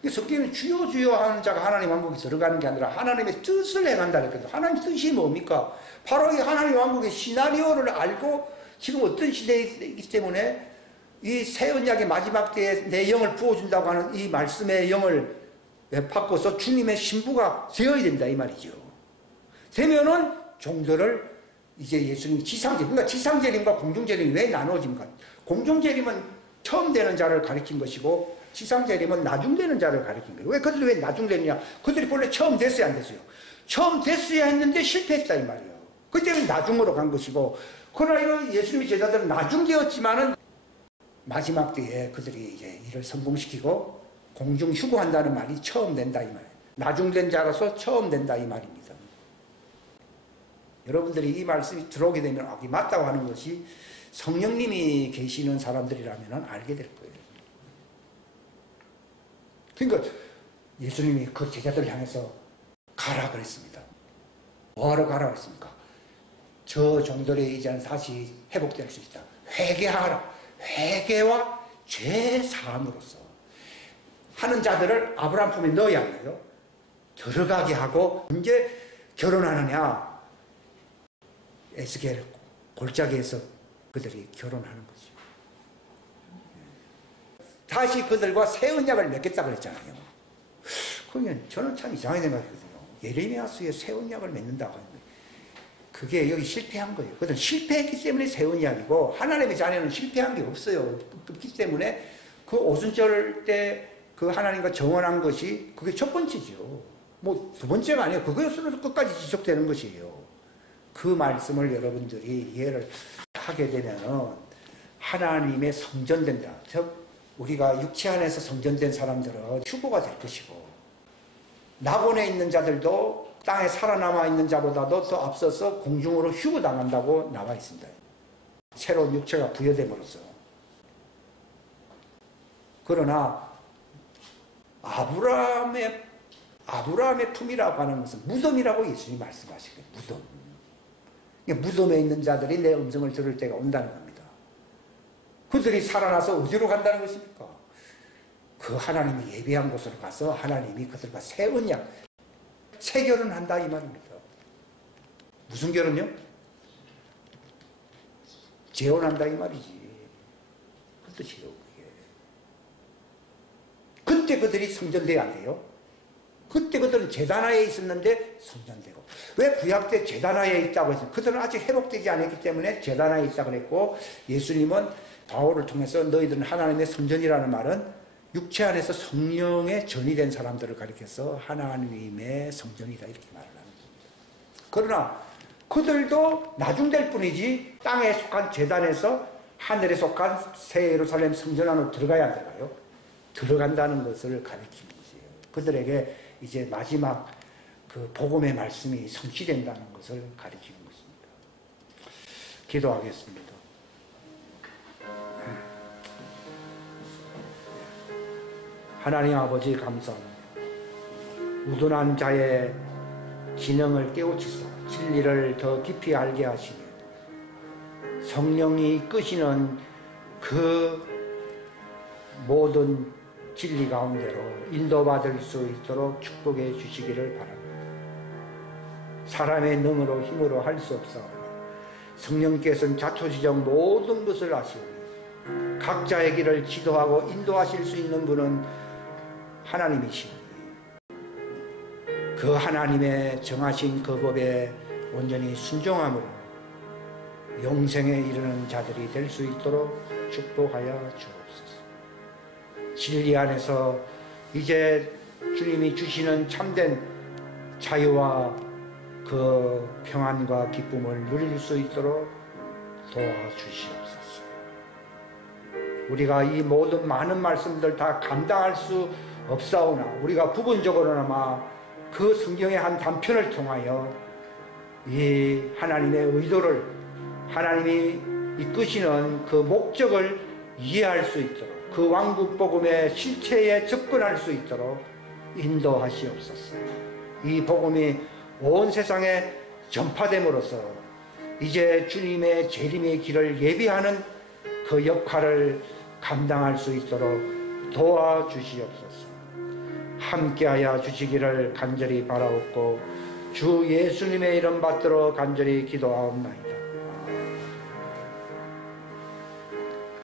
성경은 주여 주여 하는 자가 하나님 왕국에 들어가는 게 아니라 하나님의 뜻을 행한다 그랬거든요. 하나님 뜻이 뭡니까? 바로 이 하나님 왕국의 시나리오를 알고 지금 어떤 시대이기 때문에 이 새 언약의 마지막 때에 내 영을 부어준다고 하는 이 말씀의 영을 바꿔서 주님의 신부가 되어야 된다 이 말이죠. 되면은 종들을 이제 예수님 지상재림, 그러니까 지상재림과 공중재림이 왜 나누어집니까? 공중재림은 처음 되는 자를 가리킨 것이고 지상재림은 나중 되는 자를 가리킨 거예요. 그들이 왜 나중 되느냐? 그들이 본래 처음 됐어야 안 됐어요? 처음 됐어야 했는데 실패했다 이 말이에요. 그때는 나중으로 간 것이고, 그러나 예수님의 제자들은 나중 되었지만은 마지막 때에 그들이 이제 일을 성공시키고 공중 휴거한다는 말이 처음 된다 이 말이에요. 나중된 자로서 처음 된다 이 말입니다. 여러분들이 이 말씀이 들어오게 되면 이게 맞다고 하는 것이 성령님이 계시는 사람들이라면 알게 될 거예요. 그러니까 예수님이 그 제자들을 향해서 가라 그랬습니다. 뭐하러 가라 그랬습니까? 저 종들의 이제는 다시 회복될 수 있다. 회개하라. 회개와 죄 사함으로써 하는 자들을 아브라함 품에 넣어야 하고요. 들어가게 하고, 언제 결혼하느냐? 에스겔 골짜기에서 그들이 결혼하는 거죠. 다시 그들과 새 언약을 맺겠다 그랬잖아요. 그러면 저는 참 이상하게 생각했거든요. 예레미야서에 새 언약을 맺는다고 하는 거예요. 그게 여기 실패한 거예요. 그들은 실패했기 때문에 새 언약이고, 하나님의 자녀는 실패한 게 없어요. 없기 때문에 그 오순절 때 그 하나님과 정언한 것이 그게 첫 번째죠. 뭐 두 번째가 아니에요. 그것으로 끝까지 지속되는 것이에요. 그 말씀을 여러분들이 이해를 하게 되면 하나님의 성전된다. 즉 우리가 육체 안에서 성전된 사람들은 휴거가 될 것이고, 낙원에 있는 자들도 땅에 살아남아 있는 자보다도 더 앞서서 공중으로 휴거당한다고 나와 있습니다. 새로운 육체가 부여됨으로써. 아브라함의 아브라함의 품이라고 하는 것은 무덤이라고 예수님이 말씀하신 거예요. 무덤. 그러니까 무덤에 있는 자들이 내 음성을 들을 때가 온다는 겁니다. 그들이 살아나서 어디로 간다는 것입니까? 그 하나님이 예비한 곳으로 가서 하나님이 그들과 새 언약, 새 결혼한다 이 말입니다. 무슨 결혼요? 재혼한다 이 말이지. 그 뜻이요. 그때 그들이 성전돼야 안 돼요? 그때 그들은 제단하에 있었는데 성전되고. 왜 구약 때 제단하에 있다고 했어요? 그들은 아직 회복되지 않았기 때문에 제단하에 있다고 그랬고, 예수님은 바울을 통해서 너희들은 하나님의 성전이라는 말은 육체 안에서 성령의 전이 된 사람들을 가리켜서 하나님의 성전이다 이렇게 말을 하는 겁니다. 그러나 그들도 나중될 뿐이지 땅에 속한 제단에서 하늘에 속한 새 예루살렘 성전 안으로 들어가야 안 들어가요? 들어간다는 것을 가리키는 것이에요. 그들에게 이제 마지막 그 복음의 말씀이 성취된다는 것을 가리키는 것입니다. 기도하겠습니다. 하나님 아버지 감사합니다. 우둔한 자의 진영을 깨우치사 진리를 더 깊이 알게 하시며 성령이 이끄시는 그 모든 진리 가운데로 인도받을 수 있도록 축복해 주시기를 바랍니다. 사람의 능으로 힘으로 할 수 없사오니 성령께서는 자초지정 모든 것을 아시오니 각자의 길을 지도하고 인도하실 수 있는 분은 하나님이시니 그 하나님의 정하신 그 법에 온전히 순종함으로 영생에 이르는 자들이 될 수 있도록 축복하여 주옵소서. 진리 안에서 이제 주님이 주시는 참된 자유와 그 평안과 기쁨을 누릴 수 있도록 도와주시옵소서. 우리가 이 모든 많은 말씀들 다 감당할 수 없사오나 우리가 부분적으로나마 그 성경의 한 단편을 통하여 이 하나님의 의도를, 하나님이 이끄시는 그 목적을 이해할 수 있도록, 그 왕국 복음의 실체에 접근할 수 있도록 인도하시옵소서. 이 복음이 온 세상에 전파됨으로써 이제 주님의 재림의 길을 예비하는 그 역할을 감당할 수 있도록 도와주시옵소서. 함께하여 주시기를 간절히 바라옵고 주 예수님의 이름 받들어 간절히 기도하옵나이다.